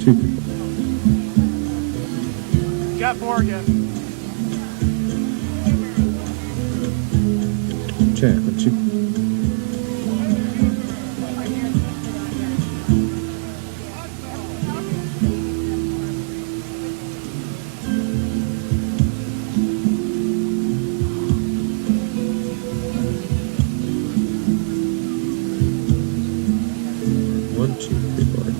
Two people. Got four again. Check. What you? One, two, three, four.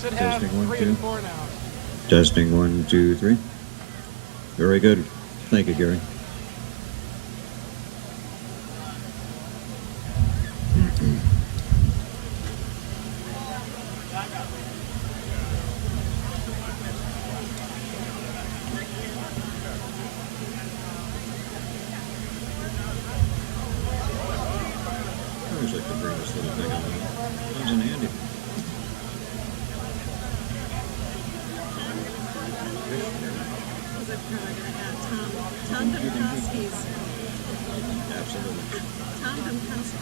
Should have Testing, 1, 3 2. and 4 now. Testing 1, 2, 3. Very good. Thank you, Gary. always like to bring this little thing on. Comes in handy. They're probably going to add Tom Domkowski's. Absolutely. Tom Domkowski.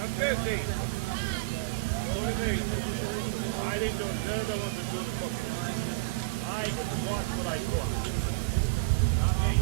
I'm 50. Look at me. I didn't do it. None of them ones are doing the cooking. I watch what I cook. Not me.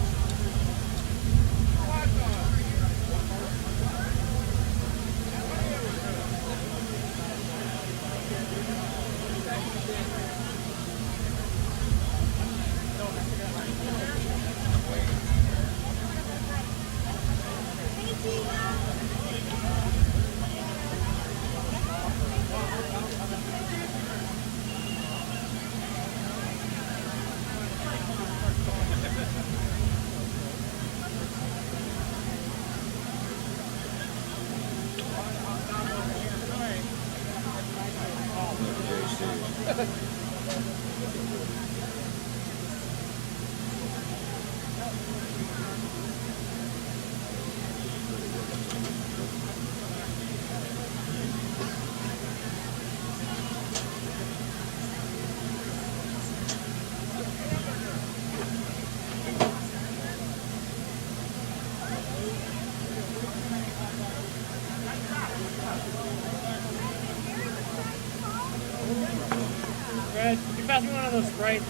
Fred, you pass me one of those Sprites?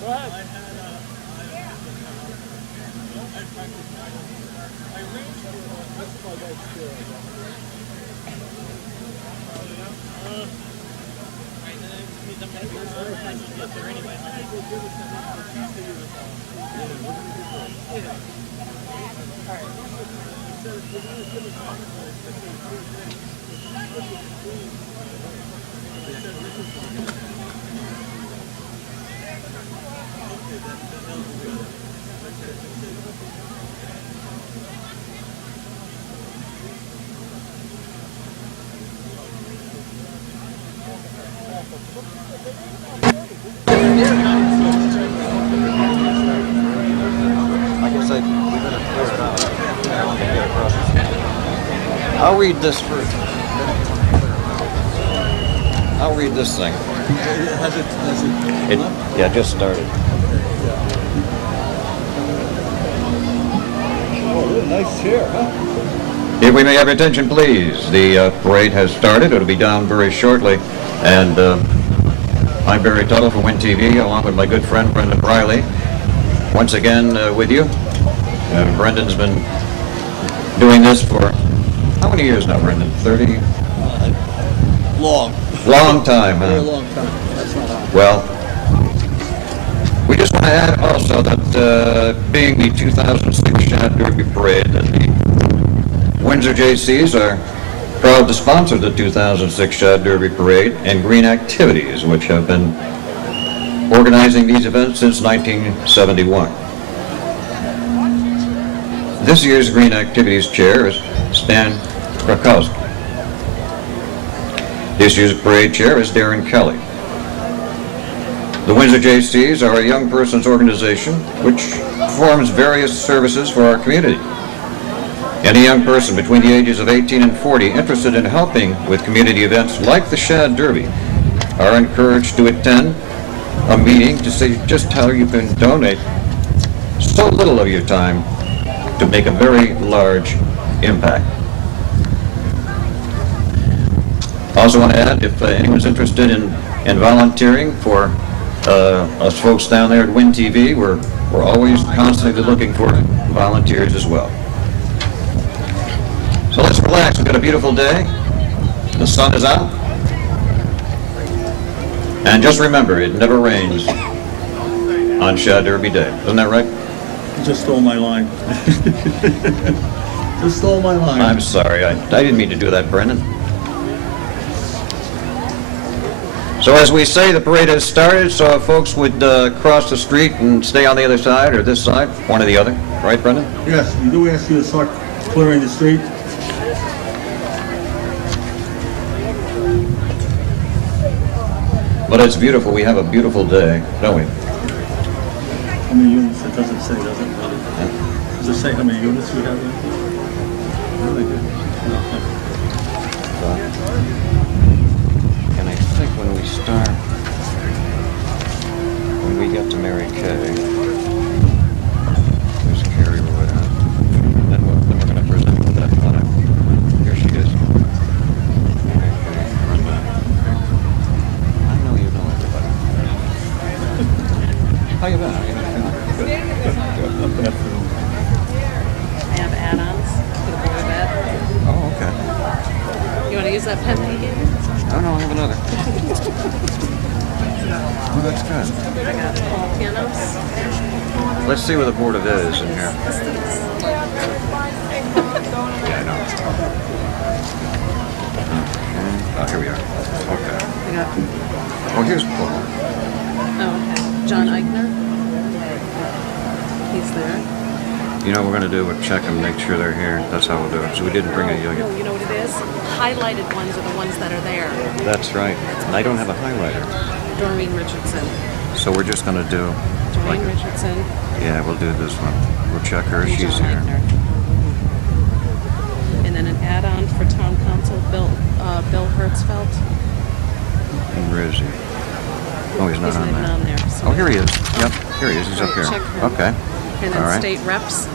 Go ahead. I guess we better clear it out. I want to get across. I'll read this first. I'll read this thing. Yeah, just started. Oh, what a nice chair, huh? If we may have your attention, please. The parade has started. It'll be down very shortly. And I'm Barry Tuttle from Win TV, along with my good friend Brendan Riley. Once again with you. Brendan's been doing this for how many years now, Brendan? 30? Long. Long time, Very huh? long time. That's not all. Well, we just want to add also that being the 2006 Shad Derby Parade, and the Windsor JCs are proud to sponsor the 2006 Shad Derby Parade and Green Activities, which have been organizing these events since 1971. This year's Green Activities Chair is Stan Krakowski. This year's parade chair is Darren Kelly. The Windsor JCs are a young person's organization which performs various services for our community. Any young person between the ages of 18 and 40 interested in helping with community events like the Shad Derby are encouraged to attend a meeting to see just how you can donate so little of your time to make a very large impact. Also want to add, if anyone's interested in volunteering for us folks down there at Win TV, we're always constantly looking for volunteers as well. So let's relax. We've got a beautiful day. The sun is out. And just remember, it never rains on Shad Derby Day. Isn't that right? You just stole my line. Just stole my line. I'm sorry. I didn't mean to do that, Brendan. So as we say, the parade has started, so if folks would cross the street and stay on the other side or this side, one or the other. Right, Brendan? Yes, we do ask you to start clearing the street. But it's beautiful. We have a beautiful day, don't we? How many units? It doesn't say, does it? Does it say how many units we have? Really good. And I think when we start, when we get to Mary Kay, there's Carrie Wood. Then we're going to present that plaque. Here she is. Mary Kay. I know you know everybody. How you been? How you been? Good. Good. I have add-ons for the board bed. Oh, okay. You want to use that pen that you gave me? Oh, no, I have another. Oh, that's good. I got Paul pianos. Let's see where the Board of Ed is in here. Yeah, I know. Okay. Oh, here we are. Okay. I got, Oh, here's Paul. oh, okay. John Eichner. He's there. You know what we're going to do? We'll check them, make sure they're here. That's how we'll do it. So we didn't bring a No, yo-yo. you know what it is? Highlighted ones are the ones that are there. That's right. And I don't have a highlighter. Doreen Richardson. So we're just going to do... Doreen Richardson. Yeah, we'll do this one. We'll check her. And She's John here. Eichner. And then an add-on for town council, Bill Hertzfeld. And where is he? Oh, he's not He's on not even there. on there. So Oh, here he is. Yep, here he is. He's up here. Check him. Okay. And then All right. state reps,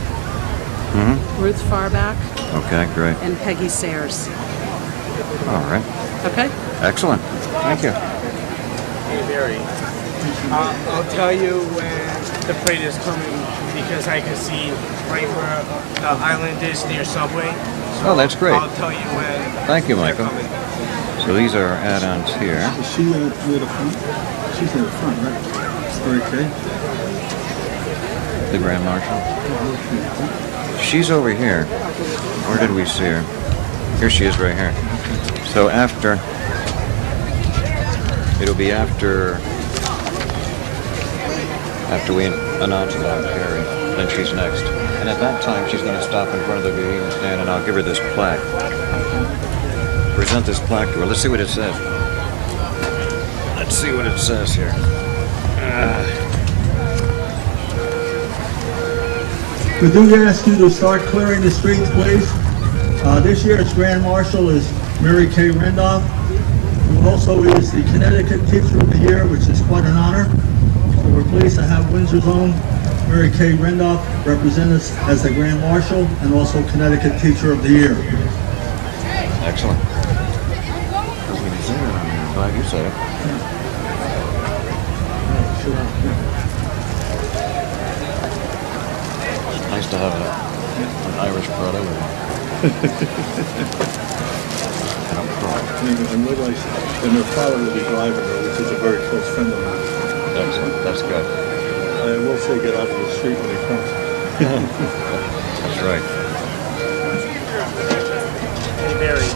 Mm-hmm. Ruth Farback Okay, great. and Peggy Sayers. All right. Okay? Excellent. Thank you. Hey Barry, I'll tell you when the parade is coming because I can see right where the island is near Subway. So Oh, that's great. I'll tell you when. Thank you, they're Michael. coming. So these are add-ons here. Is she near the front? She's near the front, right? Very okay. The Grand Marshal. She's over here. Where did we see her? Here she is right here. So after, it'll be after we announce about Carrie, then she's next. And at that time, she's going to stop in front of the viewing stand and I'll give her this plaque. Present this plaque to her. Let's see what it says. Let's see what it says here. We do ask you to start clearing the streets, please. This year's Grand Marshal is Mary Kay Randolph, who also is the Connecticut Teacher of the Year, which is quite an honor. So we're pleased to have Windsor's own Mary Kay Randolph represent us as the Grand Marshal and also Connecticut Teacher of the Year. Excellent. I'm glad you said it. Nice to have an Irish brother with And her father will be driving her, which is a very close friend of mine. Excellent. That's good. I will say get out of the street when he comes. That's right. Hey Barry,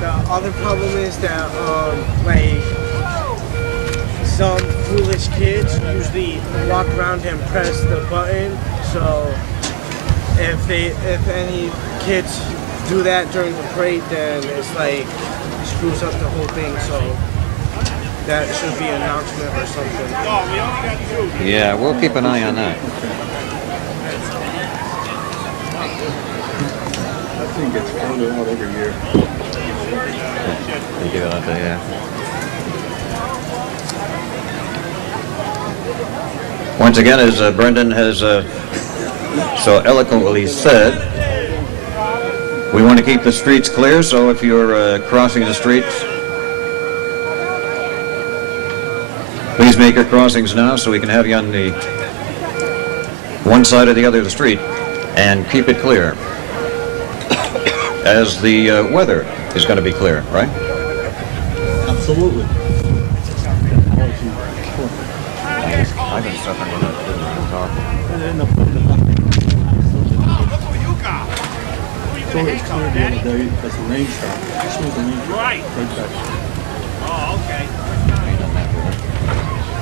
the other problem is that like some foolish kids usually walk around and press the button. So if any kids do that during the parade, then it's like screws up the whole thing. So that should be an announcement or something. Yeah, we'll keep an eye on that. That thing gets further out every year. They give it out there, yeah. Once again, as Brendan has so eloquently said, We want to keep the streets clear, so if you're crossing the streets, please make your crossings now so we can have you on the one side or the other of the street and keep it clear. As the weather is going to be clear, right? Absolutely. I've been suffering with that talk. So it's clear the other day because the rain stopped. This was the rain. Right. Right back. Oh, okay.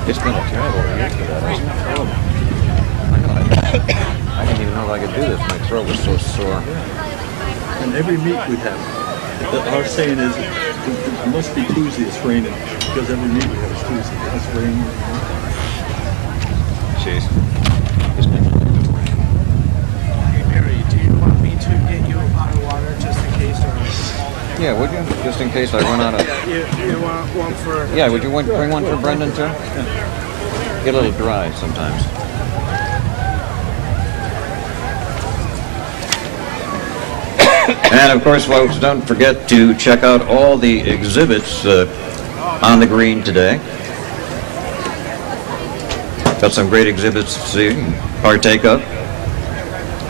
It's been a terrible year for that. Isn't it? Terrible. I didn't even know if I could do this. My throat was so sore. And every meet we have, our saying is, it must be Tuesday it's raining, because every meet we have is Tuesday. It's raining. Jeez. Hey, Barry, do you want me to get you a bottle of water just in case, or? Yeah, would you? Just in case I run out of... You want one for? Yeah, would you bring one for Brendan, too? Get a little dry sometimes. And of course, folks, don't forget to check out all the exhibits on the green today. Got some great exhibits to see and partake of.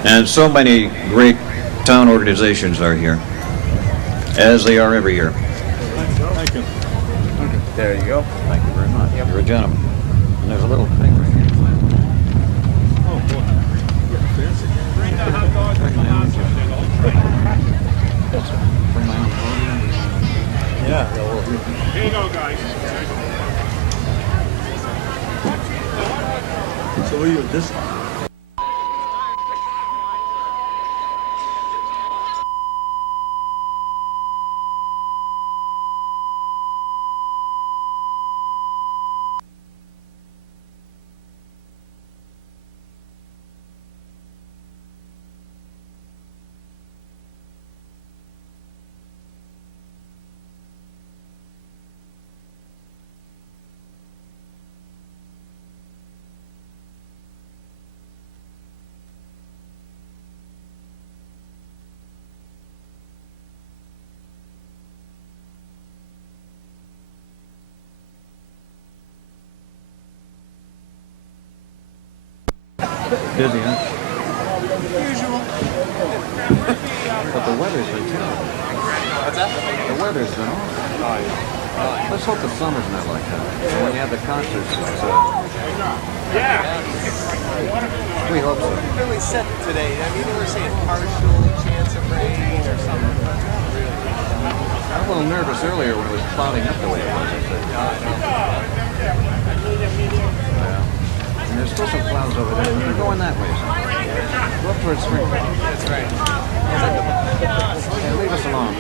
And so many great town organizations are here, as they are every year. Thank you. There you go. Thank you very much. You're a gentleman. And there's a little thing right here. Oh, boy. Getting fancy. Bring my own podium. Yeah. Here you go, guys. So what are you, this? Busy, huh? Usual. But the weather's been terrible. What's that? The weather's been awful. Let's hope the summer's not like that. And when you have the concerts, it's, we hope so. Really set today. I mean, they were saying partial chance of rain or something. I was a little nervous earlier when it was clouding up the way it was. I said, and there's still some clouds over there. They're going that way. Go up towards spring. That's right. Hey, leave us alone.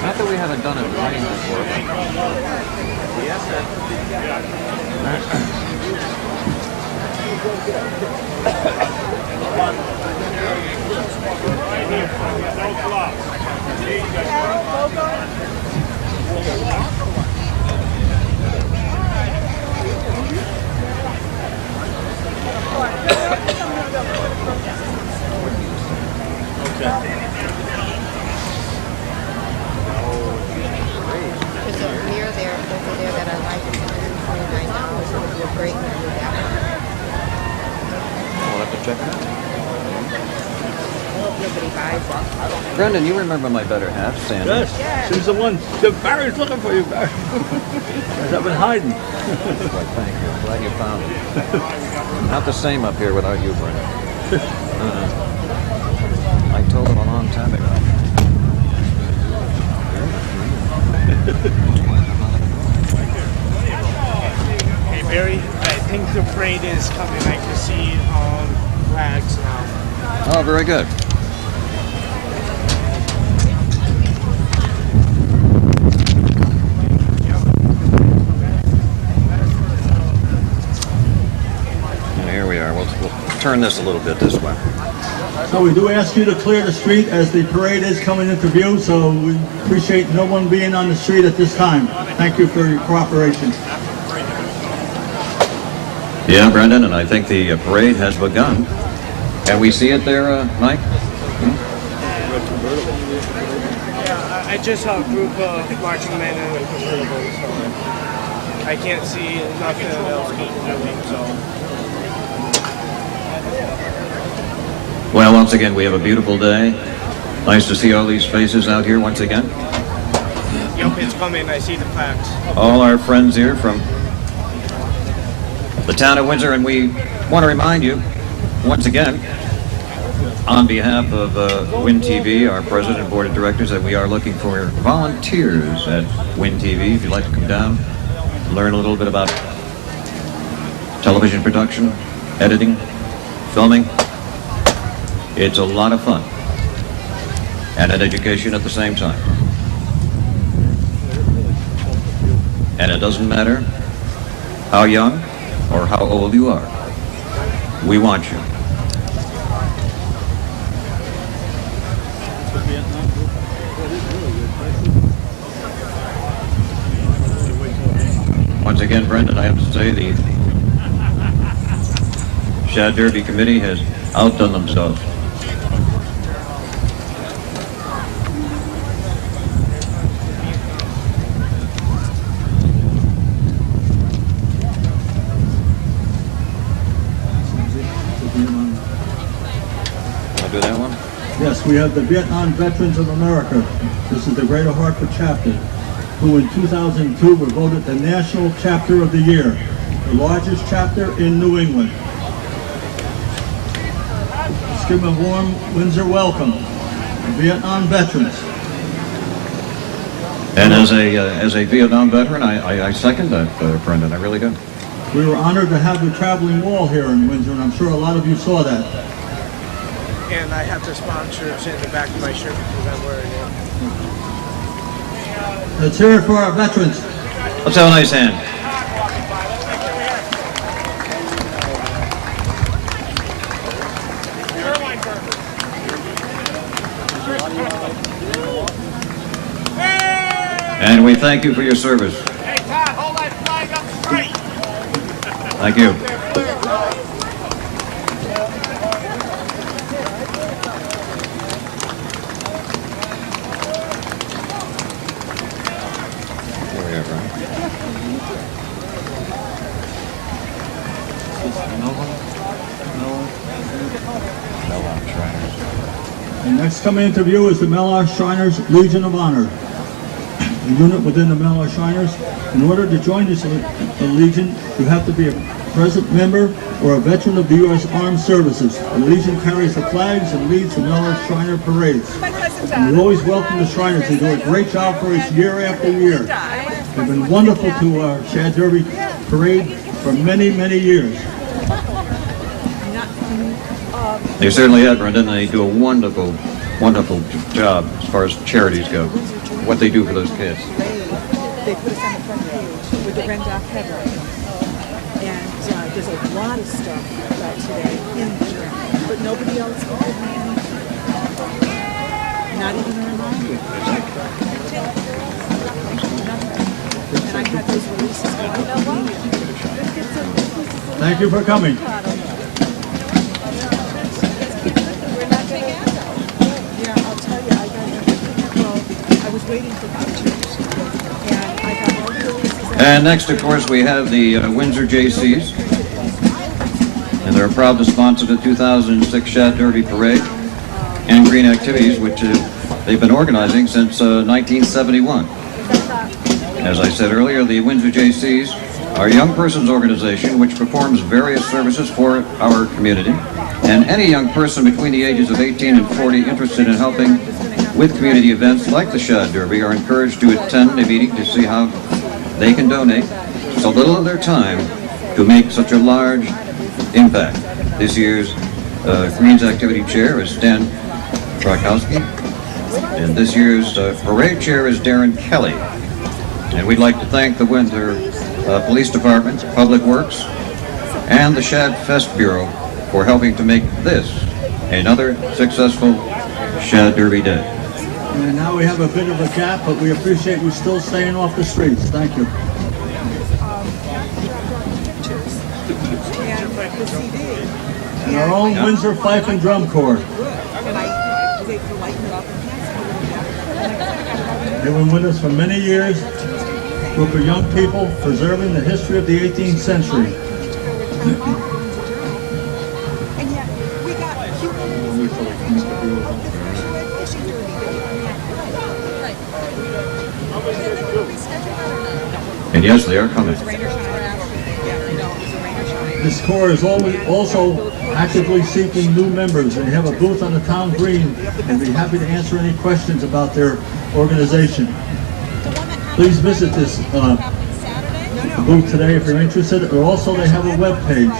Not that we haven't done it in rain before. Yes, sir. There's a mirror there, over there that I like. It's $129. It would be a great mirror with that We'll have to check it out. one. Nobody buys it. Brendan, you remember my better half, Sandy? Yes. She's the one. Barry's looking for you, Barry. I've been hiding. Well, thank you. I'm glad you found it. Not the same up here without you, Brendan. I told him a long time ago. Hey, Barry, I think the parade is coming. I can see flags now. Oh, very good. And here we are. We'll turn this a little bit this way. So we do ask you to clear the street as the parade is coming into view, so we appreciate no one being on the street at this time. Thank you for your cooperation. Yeah, Brendan, and I think the parade has begun. Can we see it there, Mike? Hmm? Yeah, I just saw a group of marching men in a convertible, so I can't see nothing else people doing, so. Well, once again, we have a beautiful day. Nice to see all these faces out here once again. Yep, it's coming. I see the flags. All our friends here from the town of Windsor, and we want to remind you, once again, on behalf of Win TV, our president and board of directors, that we are looking for volunteers at Win TV. If you'd like to come down, learn a little bit about television production, editing, filming. It's a lot of fun and an education at the same time. And it doesn't matter how young or how old you are. We want you. Once again, Brendan, I have to say the Shad Derby Committee has outdone themselves. I'll do that one. Yes, we have the Vietnam Veterans of America. This is the Greater Hartford chapter, who in 2002 were voted the National Chapter of the Year, the largest chapter in New England. Let's give them a warm Windsor welcome, the Vietnam veterans. And as a Vietnam veteran, I second that, Brendan. I really do. We were honored to have the traveling wall here in Windsor, and I'm sure a lot of you saw that. And I have the sponsors in the back of my shirt because I'm wearing it. Let's hear it for our veterans. Let's have a nice hand. And we thank you for your service. Hey, Todd, hold that flag up straight. Thank you. Here we are, Brian. No, Shriners. And next coming into view is the Mellar Shriners Legion of Honor, a unit within the Mellar Shriners. In order to join this Legion, you have to be a present member or a veteran of the U.S. Armed Services. The Legion carries the flags and leads the Mellar Shriner parades. And we always welcome the Shriners. They do a great job for us year after year. They've been wonderful to our Shad Derby parade for many, many years. They certainly have, Brendan. They do a wonderful, wonderful job as far as charities go. What they do for those kids. They put us on the front page with the Randolph headline. And there's a lot of stuff about today in the journal, but nobody else will give me anything. Not even a reminder. And I had those releases going out. Thank you for coming. Yeah, I'll tell you, I got well, I was waiting for pictures. And I got all the releases out. And next, of course, we have the Windsor JCs. And they're proud to sponsor the 2006 Shad Derby Parade and Green Activities, which they've been organizing since 1971. As I said earlier, the Windsor JCs are a young person's organization which performs various services for our community. And any young person between the ages of 18 and 40 interested in helping with community events like the Shad Derby are encouraged to attend a meeting to see how they can donate just a little of their time to make such a large impact. This year's Greens Activity Chair is Stan Krakowski, and this year's Parade Chair is Darren Kelly. And we'd like to thank the Windsor Police Department, Public Works, and the Shad Fest Bureau for helping to make this another successful Shad Derby Day. And now we have a bit of a gap, but we appreciate you still staying off the streets. Thank you. And the CD. And our own Windsor Fife and Drum Corps. And they lighten it up and They've been with us for many years. Group of young people preserving the history of the 18th century. And yet, we got And yes, they are coming. This corps is also actively seeking new members. They have a booth on the town green and be happy to answer any questions about their organization. Please visit this booth today if you're interested. Or also they have a web page.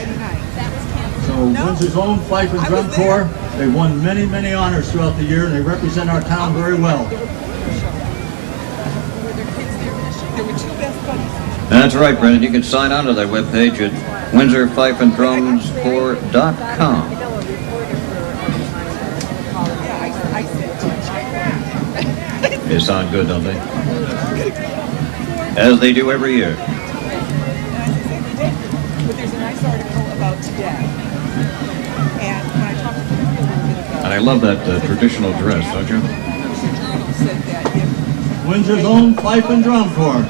So Windsor's own Fife and Drum Corps, they've won many, many honors throughout the year and they represent our town very well. That's right, Brendan. You can sign on to that webpage at WindsorFifeAndDrumsCorps.com. They sound good, don't they? As they do every year. But there's a nice article about today. And when I talked to the people a little bit ago, And I love that traditional dress, don't you? said that if Windsor's own Fife and Drum Corps.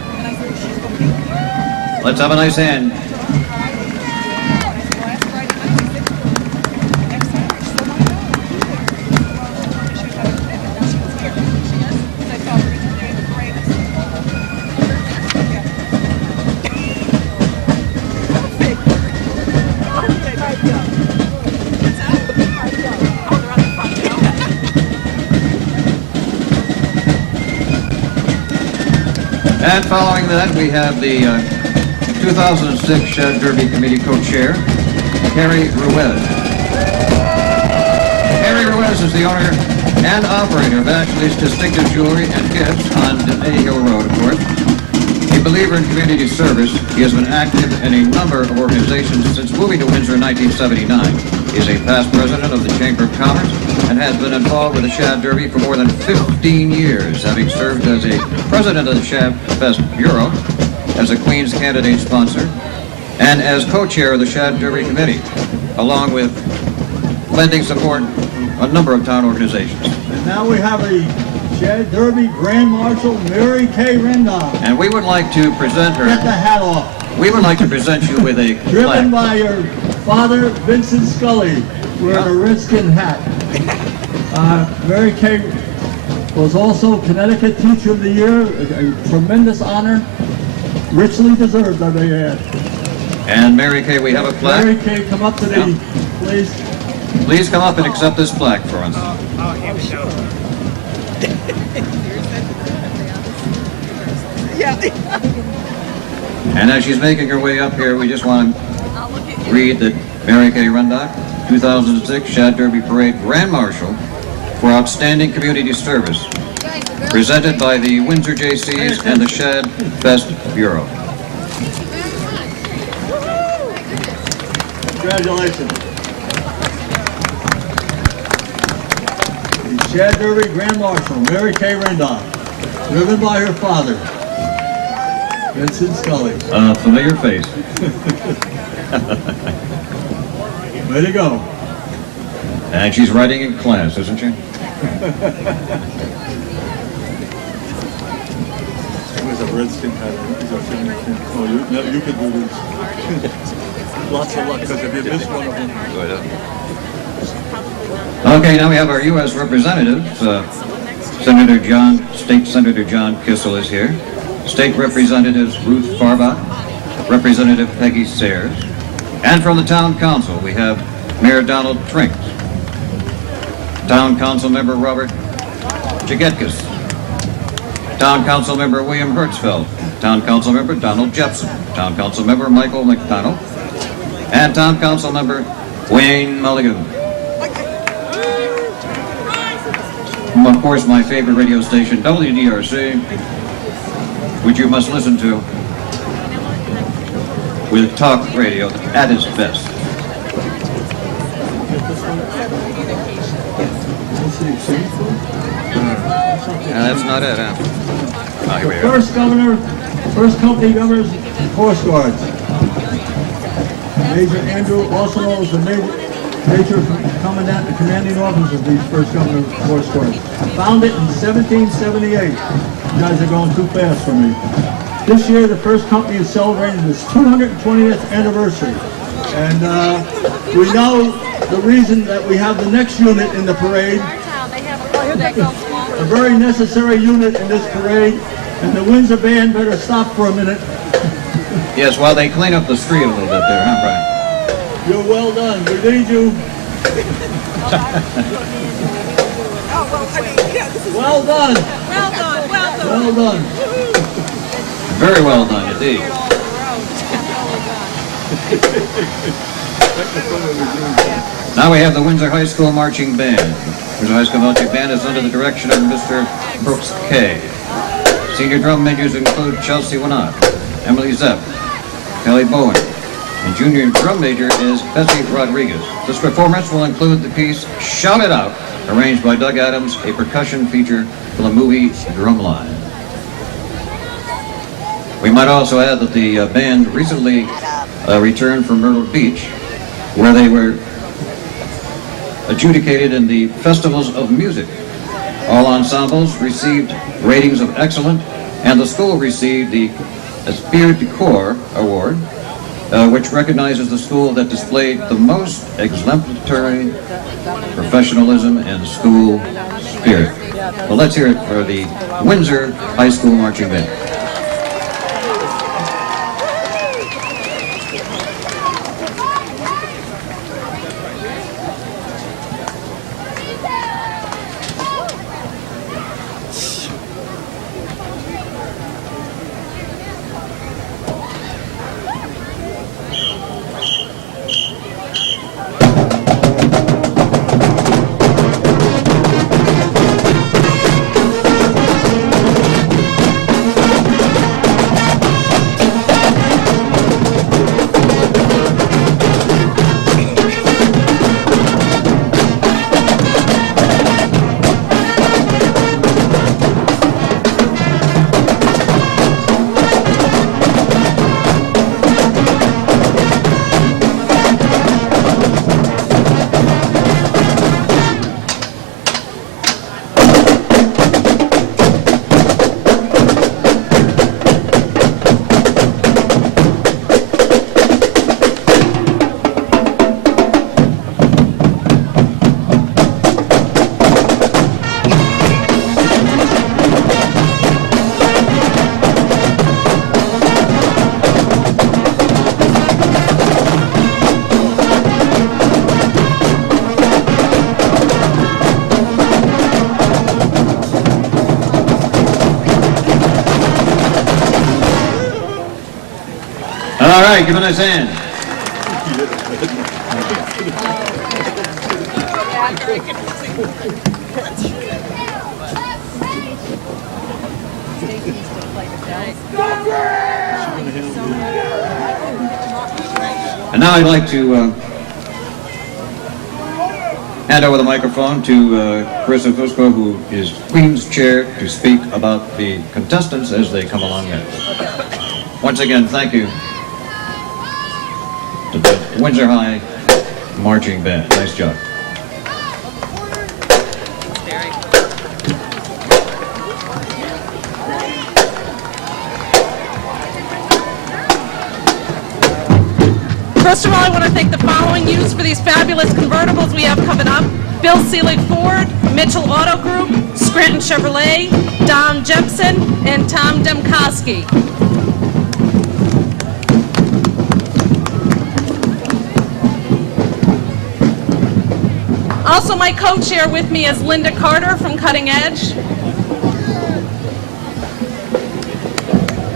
Let's have a nice hand. And following that, we have the 2006 Shad Derby Committee co-chair, Harry Ruiz. Harry Ruiz is the owner and operator of Ashley's Distinctive Jewelry and Gifts on Day Hill Road, of course. A believer in community service, he has been active in a number of organizations since moving to Windsor in 1979. He is a past president of the Chamber of Commerce and has been involved with the Shad Derby for more than 15 years, having served as a president of the Shad Fest Bureau, as a Queen's candidate sponsor, and as co-chair of the Shad Derby Committee, along with lending support a number of town organizations. And now we have a Shad Derby Grand Marshal, Mary Kay Rendon. And we would like to present her. Get the hat off. We would like to present you with a Driven plaque. by your father, Vincent Scully, wearing a Redskin hat. Mary Kay was also Connecticut Teacher of the Year, a tremendous honor, richly deserved, I may add. And Mary Kay, we have a plaque. Mary Kay, come up to the, please. Please come up and accept this plaque for us. And as she's making her way up here, we just want to read that Mary Kay Rendock, 2006 Shad Derby Parade Grand Marshal for outstanding community service, presented by the Windsor JCs and the Shad Fest Bureau. Congratulations. The Shad Derby Grand Marshal, Mary Kay Rendon, driven by her father, Vincent Scully. Familiar face. Way to go. And she's writing in class, isn't she? With a Redskin hat. Oh, you can do this. Lots of luck, because if you miss one of them. Okay, now we have our U.S. representatives. State Senator John Kissel is here. State Representatives Ruth Farbach, Representative Peggy Sayers. And from the Town Council, we have Mayor Donald Trinks, Town Council Member Robert Jagetkus, Town Council Member William Hertzfeld, Town Council Member Donald Jepson, Town Council Member Michael McDonald, and Town Council Member Wayne Mulligan. Of course, my favorite radio station, WDRC, which you must listen to with talk radio at its best. That's not it, huh? Oh, here we go. First company governors, Coast Guards. Major Andrew, also known as the Major Commandant and Commanding Officer of the First Governor of Coast Guards. Founded in 1778. You guys are going too fast for me. This year, the first company is celebrating its 220th anniversary. And we know the reason that we have the next unit in the parade, a very necessary unit in this parade, and the Windsor Band better stop for a minute. Yes, while they clean up the street a little bit there, huh, Brian? You're well done. We need you. Well done. Well done, well done. Well done. Very well done, indeed. Now we have the Windsor High School Marching Band. Windsor High School Marching Band is under the direction of Mr. Brooks Kay. Senior drum majors include Chelsea Winott, Emily Zepp, Kelly Bowen, and junior drum major is Bessie Rodriguez. This performance will include the piece Shout It Out, arranged by Doug Adams, a percussion feature for the movie Drumline. We might also add that the band recently returned from Myrtle Beach, where they were adjudicated in the Festivals of Music. All ensembles received ratings of excellent, and the school received the Esprit de Corps Award, which recognizes the school that displayed the most exemplary professionalism and school spirit. Well, let's hear it for the Windsor High School Marching Band. All right, give it a nice hand. And now I'd like to hand over the microphone to Carissa Fusco, who is Queen's Chair, to speak about the contestants as they come along next. Once again, thank you to the Windsor High Marching Band. Nice job. First of all, I want to thank the following youths for these fabulous convertibles we have coming up. Bill Seelig Ford, Mitchell Auto Group, Scranton Chevrolet, Don Jepson, and Tom Demkowski. Also, my co-chair with me is Linda Carter from Cutting Edge.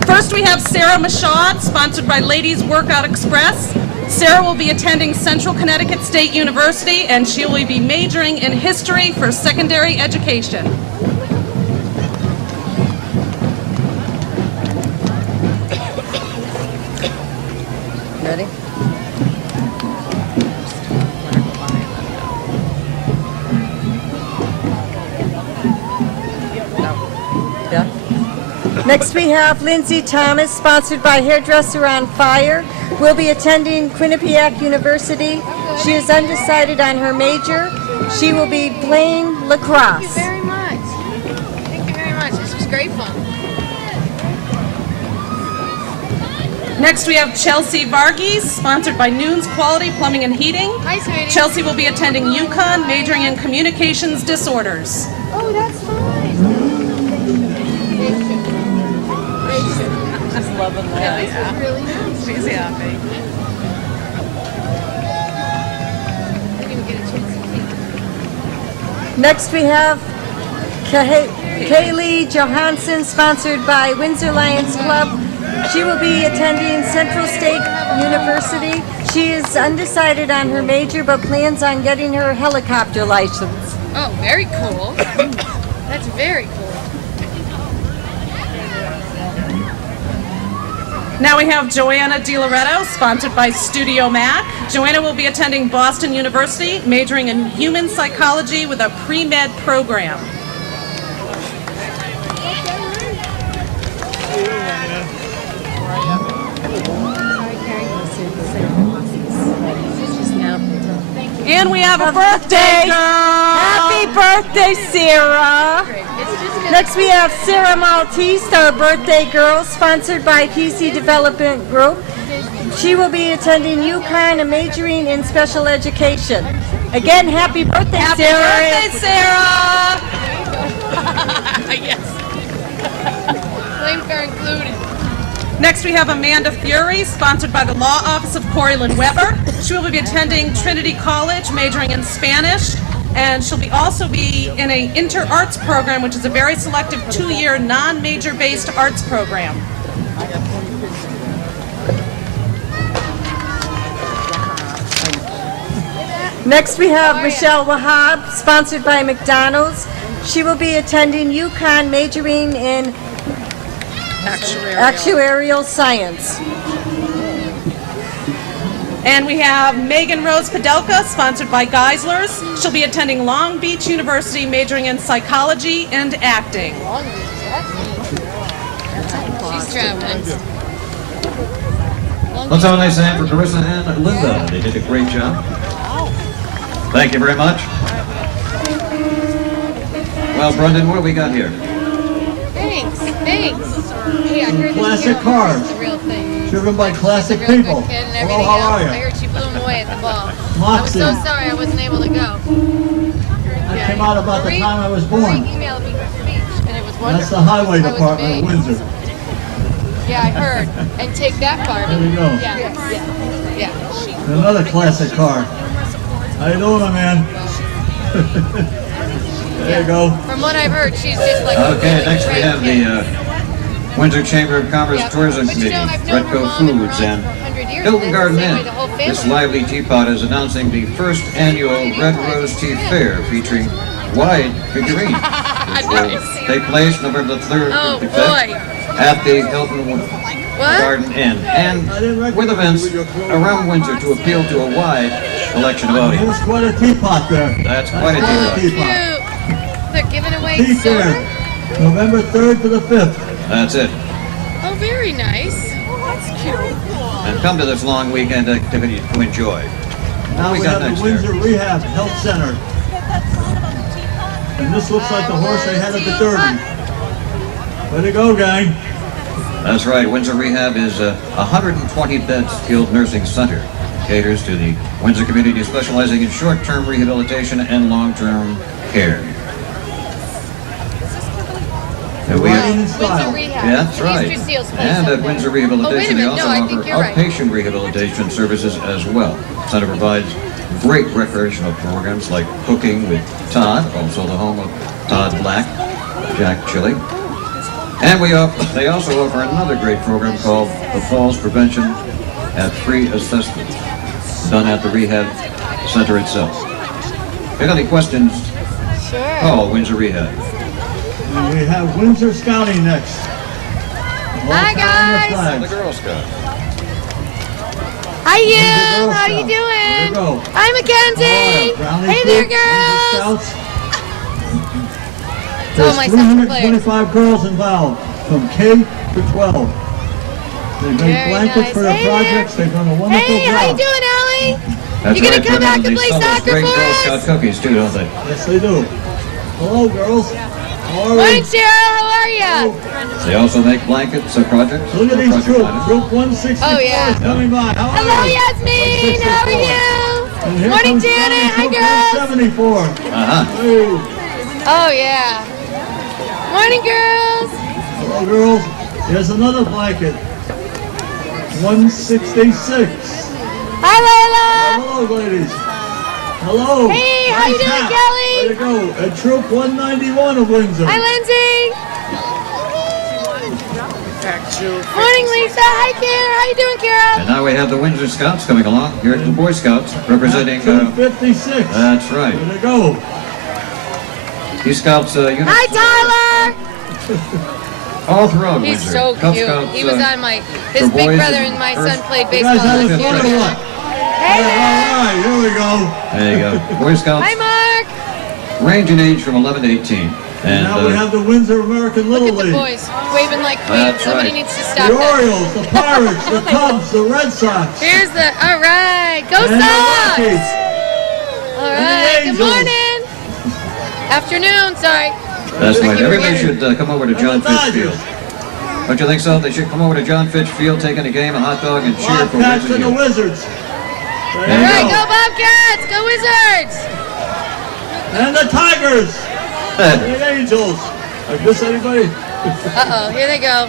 First, we have Sarah Mashad, sponsored by Ladies Workout Express. Sarah will be attending Central Connecticut State University, and she will be majoring in history for secondary education. Ready? Next we have Lindsay Thomas, sponsored by Hairdresser on Fire. Will be attending Quinnipiac University. She is undecided on her major. She will be playing lacrosse. Thank you very much. Thank you very much. This was great fun. Next, we have Chelsea Varghese, sponsored by Noon's Quality Plumbing and Heating. Hi, sweetie. Chelsea will be attending UConn, majoring in communications disorders. Oh, that's fine. Just loving that. This is really nice. She's happy. I didn't even get a chance to take it. Next we have Kaylee Johansson, sponsored by Windsor Lions Club. She will be attending Central State University. She is undecided on her major, but plans on getting her helicopter license. Oh, very cool. That's very cool. Now we have Joanna DiLoretto, sponsored by Studio Mac. Joanna will be attending Boston University, majoring in human psychology with a pre-med program. And we have a birthday girl. Happy birthday, Sarah! Next we have Sarah Maltese, our birthday girl, sponsored by PC Development Group. She will be attending UConn and majoring in special education. Again, happy birthday, Sarah! Happy birthday, Sarah! Yes. Flamethrower included. Next, we have Amanda Fury, sponsored by the Law Office of Coreyland Weber. She will be attending Trinity College, majoring in Spanish, and she'll also be in an inter-arts program, which is a very selective 2-year non-major-based arts program. Next we have Michelle Wahab, sponsored by McDonald's. She will be attending UConn, majoring in actuarial science. And we have Megan Rose Padelka, sponsored by Geisler's. She'll be attending Long Beach University, majoring in psychology and acting. She's traveling. Let's have a nice hand for Carissa and Linda. They did a great job. Thank you very much. Well, Brendan, what do we got here? Thanks. Hey, I heard Classic cars. the real thing. Driven by classic Real good people. kid and Hello, everything how else. are I you? heard she blew him away at the ball. Moxie. I'm so sorry I wasn't able to go. I came out about the time I was born. Marie emailed me her speech, and it was wonderful. That's the highway I was department of amazed. Windsor. Yeah, I heard. And take that, Barbie. There you go. Yeah. Another classic car. How you doing, my man? There you go. From what I've heard, she's just like a Okay, really next we great have kid. the Windsor Chamber of Commerce Yeah. Tourism But you Committee, know, I've known her Redco mom and her Foods, aunt and for 100 years, Hilton and Garden that's the same Inn. way the whole family. This lively teapot is announcing the first annual Red Rose Tea Fair featuring wide figurines, which will take place November 3rd Oh, to the 5th boy. at the Hilton What? Garden Inn, and with events around Windsor to appeal to a wide collection of audience. There's quite a teapot there. That's quite a teapot. Cute. They're giving away Tea soda? fair. November 3rd to the 5th. That's it. Oh, very nice. And come to this long weekend activity to enjoy. Now we got have next the there? Windsor Rehab Health Center. And this looks like the horse they had at the Derby. Way to go, gang. That's right. Windsor Rehab is a 120-bed skilled nursing center. Caters to the Windsor community, specializing in short-term rehabilitation and long-term care. And we Riding in style. Windsor Rehab. Yeah, that's right. Mr. Steele's place And up at there. Windsor Oh, wait a Rehabilitation, they minute. also No, I offer think you're right. outpatient rehabilitation services as well. The center provides great recreational programs like Cooking with Todd, also the home of Todd Black, Jack Chili. And they also offer another great program called the Falls Prevention at Free Assessment, done at the rehab center itself. If you have any questions, Sure. call Windsor Rehab. And we have Windsor Scouting next. Hi, guys. The Girl Scout. Hi, you. Girl How you Scout. There you doing? go. Hi, Mackenzie. Brownie Hey there, Troop, girls. Windsor Scouts. It's all There's my soccer players. 325 girls involved from K to 12. They make Very blankets nice. for their Hey projects. They've done a wonderful Hey, job. how you doing, Allie? That's You gonna right, come back they and play sell those soccer great for Girl us? Scout cookies too, don't they? Yes, they do. Hello, girls. How Morning, Sarah. How are you? They also make blankets and projects. Look at these project troops. items. Group 164 Oh, yeah. is coming by. How are Hello, you? Yasmin. How are And you? here Morning, comes Janet. Hi, Group girls. 174. Uh-huh. Hey. Oh, yeah. Morning, girls. Hello, girls. Here's another blanket. 166. Hi, Layla. Hello, ladies. Hello. Hey, how you doing, hat. Kelly? Way to go. At Troop 191 of Windsor. Hi, Lindsay. Morning, Lisa. Hi, Kara. How you doing, Kara? And now we have the Windsor Scouts coming along. Here at the Boy Scouts representing... Troop 56. That's right. Way to go. These Scouts units Hi, Tyler. all throughout He's Windsor. so Cub cute. Scouts, He was on my, his for big boys brother and and my girls. son played You baseball. guys having this fun or year. what? Hey All there. right, here we go. There you go. Boy Scouts Hi, Mark. range in age from 11 to 18. And Now we have the Windsor American Little Look at the League. boys waving like queens. That's Somebody right. needs to The stop that. Orioles, the Pirates, the Cubs, the Red Sox, Here's the, all right. Go and the Sox. Rockies. All and the right. Good Angels. morning. Afternoon, sorry. that's right. you were Everybody here. should come over to John And the Fitch Dodgers. Field. Don't you think so? They should come over to John Fitch Field, take in a game, a hot dog, and cheer for Bobcats Windsor and the Youth. Wizards. There There you All right, go. go Bobcats. Go Wizards. And the Tigers. And the Angels. I miss anybody? Uh-oh, here they go.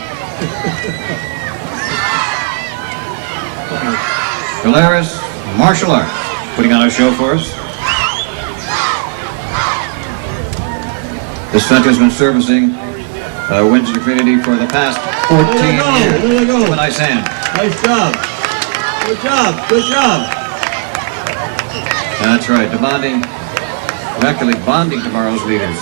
Galeras Martial Arts putting on a show for us. This center has been servicing Windsor community for the past 14 There you go, years. there you go. Give a nice hand. Nice job. Good job. Good job. That's right. We're actually bonding tomorrow's leaders.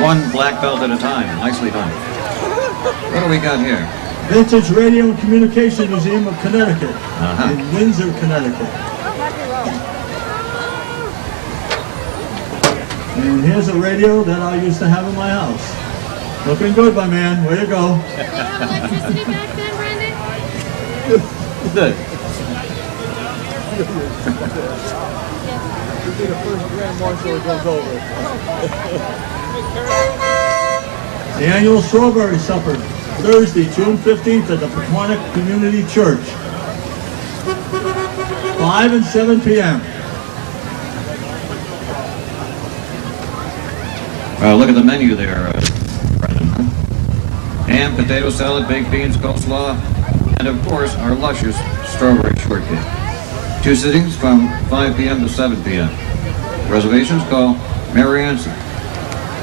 One black belt at a time. Nicely done. What do we got here? Vintage Radio and Communication Museum of Connecticut Uh-huh. in Windsor, Connecticut. And here's a radio that I used to have in my house. Looking good, my man. Way to go. Electricity back then, Brendan? Good. You'll be the first Grand Marshal that goes over. The annual Strawberry Supper, Thursday, June 15th at the Pequannock Community Church. 5 and 7 p.m. Look at the menu there, Brendan. Ham, potato salad, baked beans, coleslaw, and of course our luscious strawberry shortcake. 2 sittings from 5 p.m. to 7 p.m. Reservations, call Mary Anson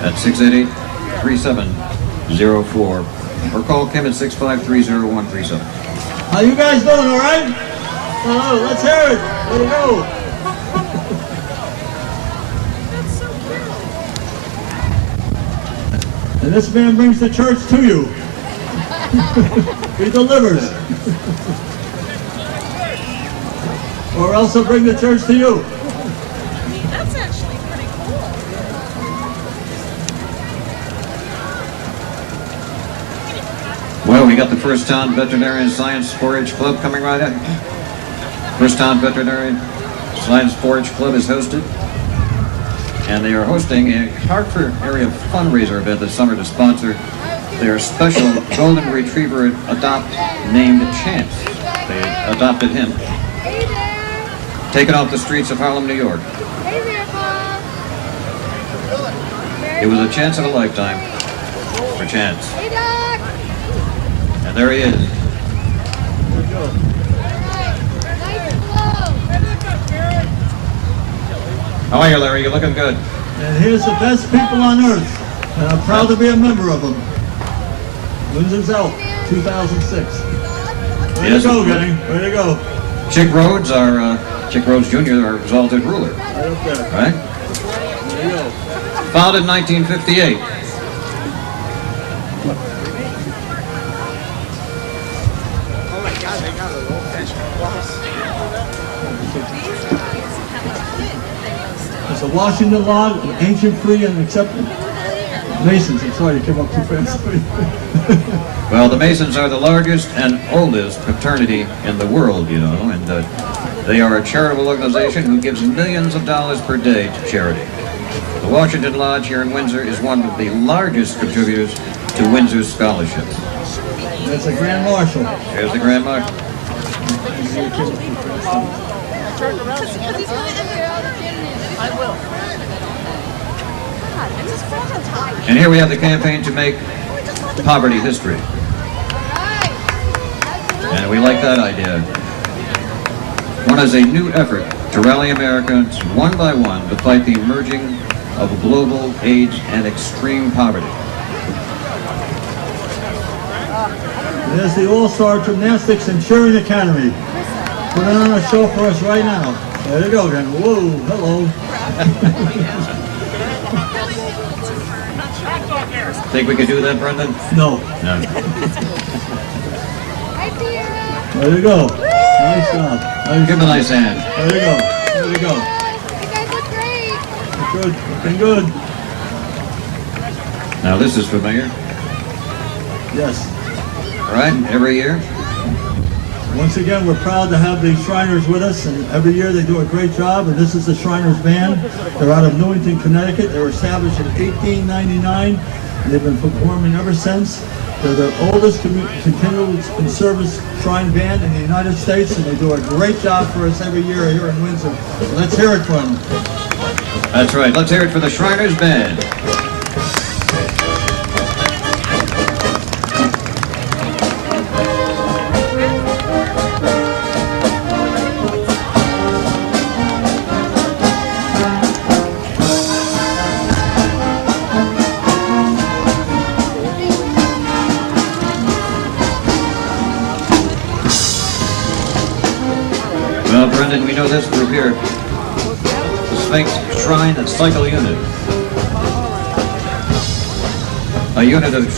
at 688-3704 or call Kim at 653-0137. How you guys doing, all right? Hello, let's hear it. Way to go. And this man brings the church to you. He delivers. Or else he'll bring the church to you. That's actually pretty cool. Well, we got the First Town Veterinarian Science 4-H Club coming right up. First Town Veterinarian Science 4-H Club is hosted. And they are hosting a Hartford area fundraiser event this summer to sponsor their special Golden Retriever adopt named Chance. They adopted him. Hey there. Taken off the streets of Harlem, New York. Hey there, Bob. It was a chance of a lifetime for Chance. Hey, Doc. And there he is. All right. Nice and low. How are you, Larry? You're looking good. And here's the best people on earth. And I'm proud to be a member of them. Windsor's Elk, 2006. Way Yes, to go, of course. gang. Way to go. Chick Rhodes, Chick Rhodes Jr., our exalted ruler, Right up there. right? There you go. Founded in 1958. Oh my God, they got an old-fashioned boss. It's a Washington log of ancient, free, and accepted. Masons, I'm sorry, you came up too fast. Well, the Masons are the largest and oldest fraternity in the world, you know, and they are a charitable organization who gives millions of dollars per day to charity. The Washington Lodge here in Windsor is one of the largest contributors to Windsor's scholarships. That's a Grand Marshal. Here's the Grand Marshal. And here we have the campaign to make poverty history. And we like that idea. One is a new effort to rally Americans one by one to fight the emerging of global AIDS and extreme poverty. There's the All-Star Gymnastics and Cheering Academy. Put on a show for us right now. There you go again. Whoa, hello. Think we could do that, Brendan? No. No. There you go. Nice job. Nice Give him a nice hand. There you go. There you go. You guys look great. Good. Looking good. Now this is familiar. Yes. All right, every year. Once again, we're proud to have the Shriners with us, and every year they do a great job. And this is the Shriners Band. They're out of Newington, Connecticut. They were established in 1899. They've been performing ever since. They're the oldest continuous in service shrine band in the United States, and they do a great job for us every year here in Windsor. So let's hear it for them. That's right. Let's hear it for the Shriners Band. Well, Brendan, we know this group here, the Sphinx Shrine and Cycle Unit. A unit of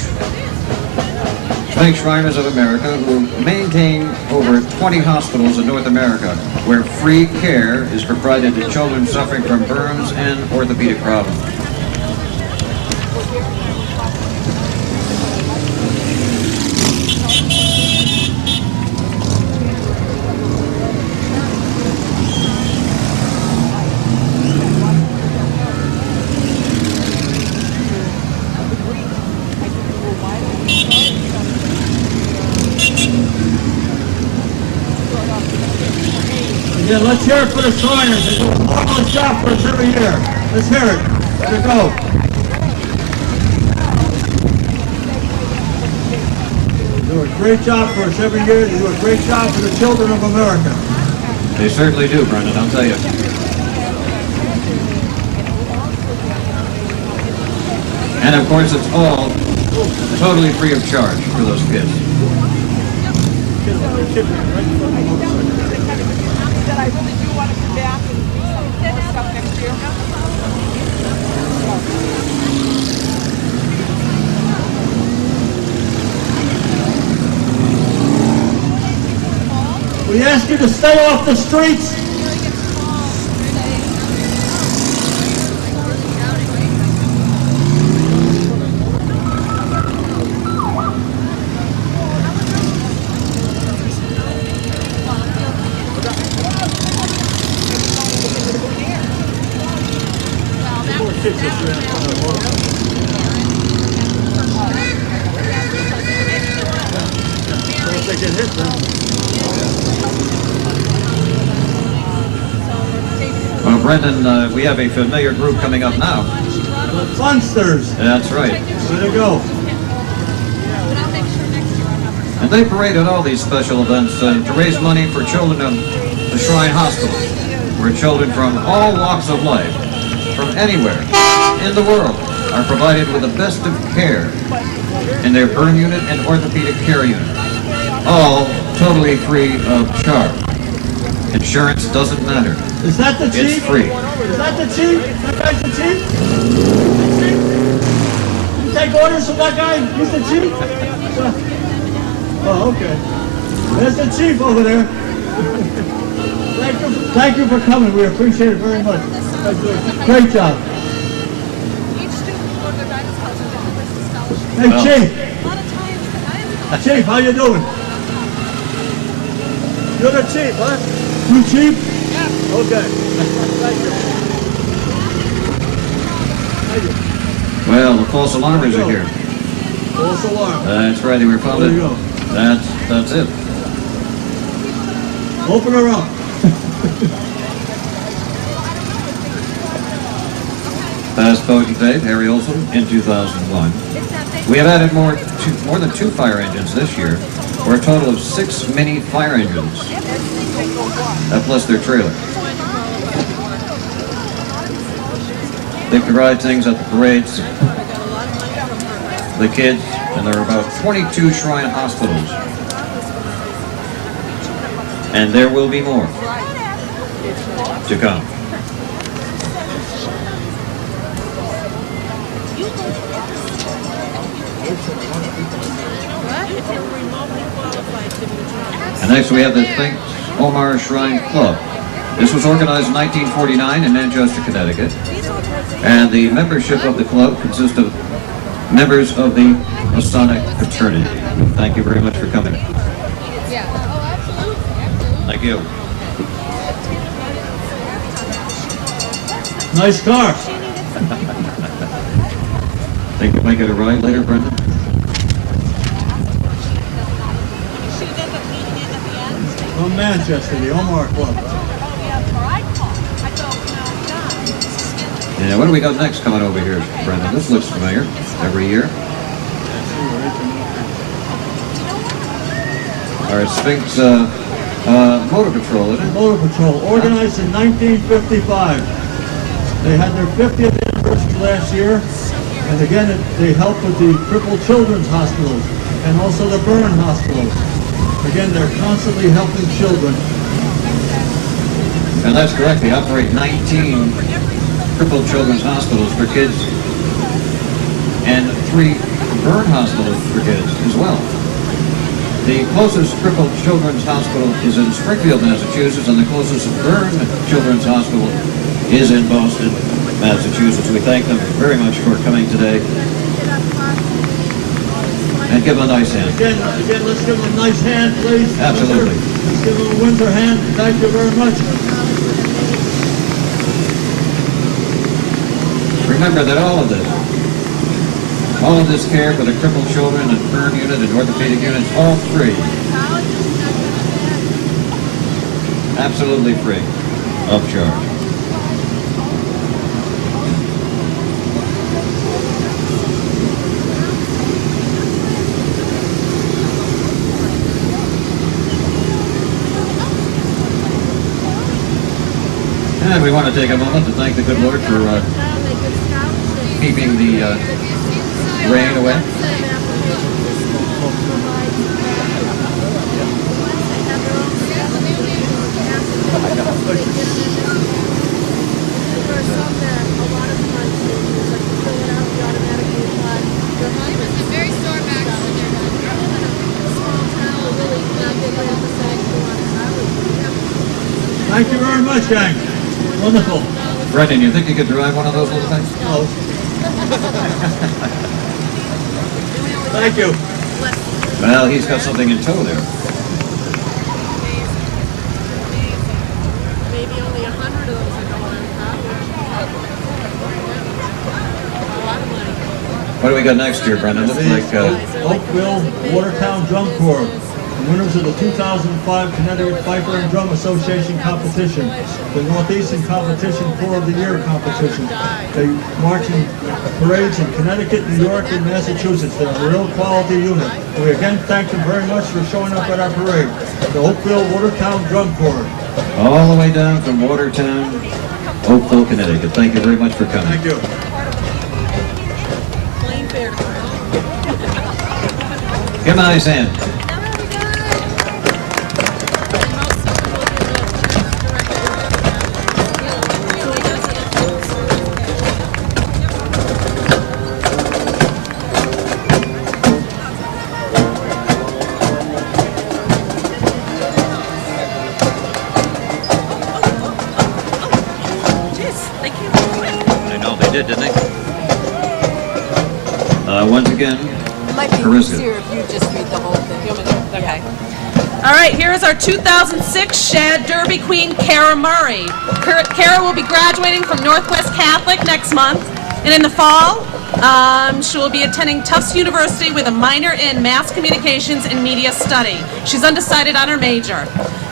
Sphinx Shriners of America who maintain over 20 hospitals in North America where free care is provided to children suffering from burns and orthopedic problems. Again, let's hear it for the Shriners. They do a marvelous job for us every year. Let's hear it. Let it go. They do a great job for us every year. They do a great job for the children of America. They certainly do, Brendan, I'll tell you. And of course, it's all totally free of charge for those kids. That I really do want to come back and do some more stuff next year. We ask you to stay off the streets. Well, Brendan, we have a familiar group coming up now. The Funsters. That's right. There you go. And they parade at all these special events to raise money for children of the Shrine Hospital, where children from all walks of life, from anywhere in the world, are provided with the best of care in their burn unit and orthopedic care unit, all totally free of charge. Insurance doesn't matter. Is that the chief? It's free. Is that the chief? That guy's the chief? You take orders from that guy? He's the chief? Oh, okay. There's the chief over there. Thank you for coming. We appreciate it very much. Great job. Hey, Well. Chief. Chief, how you doing? You're the chief, huh? You chief? Yeah. Okay. Thank you. Well, the false alarmers are here. False alarm. That's right, they were founded. There you go. That's it. Open her up. Past potentate, Harry Olson, in 2001. We have added more than 2 fire engines this year, for a total of 6 mini fire engines. Plus their trailer. They provide things at the parades, the kids, and there are about 22 shrine hospitals. And there will be more to come. And next we have the St. Omar Shrine Club. This was organized in 1949 in Manchester, Connecticut. And the membership of the club consists of members of the Masonic fraternity. Thank you very much for coming. Thank you. Nice car. Think we'll make it a ride later, Brendan? From Manchester, the Omar Club. Yeah, what do we got next coming over here, Brendan? This looks familiar every year. Our Sphinx Motor Patrol, isn't it? Motor Patrol, organized in 1955. They had their 50th anniversary last year, and again, they help with the crippled children's hospitals and also the burn hospitals. Again, they're constantly helping children. And that's correct. They operate 19 crippled children's hospitals for kids and 3 burn hospitals for kids as well. The closest crippled children's hospital is in Springfield, Massachusetts, and the closest burn children's hospital is in Boston, Massachusetts. We thank them very much for coming today. And give them a nice hand. Again, let's give them a nice hand, please. Absolutely. Let's give them a Windsor hand. Thank you very much. Remember that all of this care for the crippled children and burn unit and orthopedic units, all free. Absolutely free of charge. And we want to take a moment to thank the good Lord for keeping the rain away. Thank you very much, gang. Wonderful. Brendan, you think you could drive one of those little things? No. Thank you. Well, he's got something in tow there. Maybe only 100 of those are going on top. What do we got next year, Brendan? Looks like Oakville Watertown Drum Corps, the winners of the 2005 Connecticut Fifer and Drum Association competition, the Northeastern Competition Corps of the Year competition. They march in parades in Connecticut, New York, and Massachusetts. They're a real quality unit. We again thank them very much for showing up at our parade. The Oakville Watertown Drum Corps. all the way down from Watertown, Oakville, Connecticut. Thank you very much for coming. Thank you. Give him a nice hand. I know they did, didn't they? Once again, It might be Carissa. easier if you just read the whole thing. Okay. All right, here is our 2006 Shad Derby Queen, Kara Murray. Kara will be graduating from Northwest Catholic next month. And in the fall, she will be attending Tufts University with a minor in Mass Communications and Media Study. She's undecided on her major.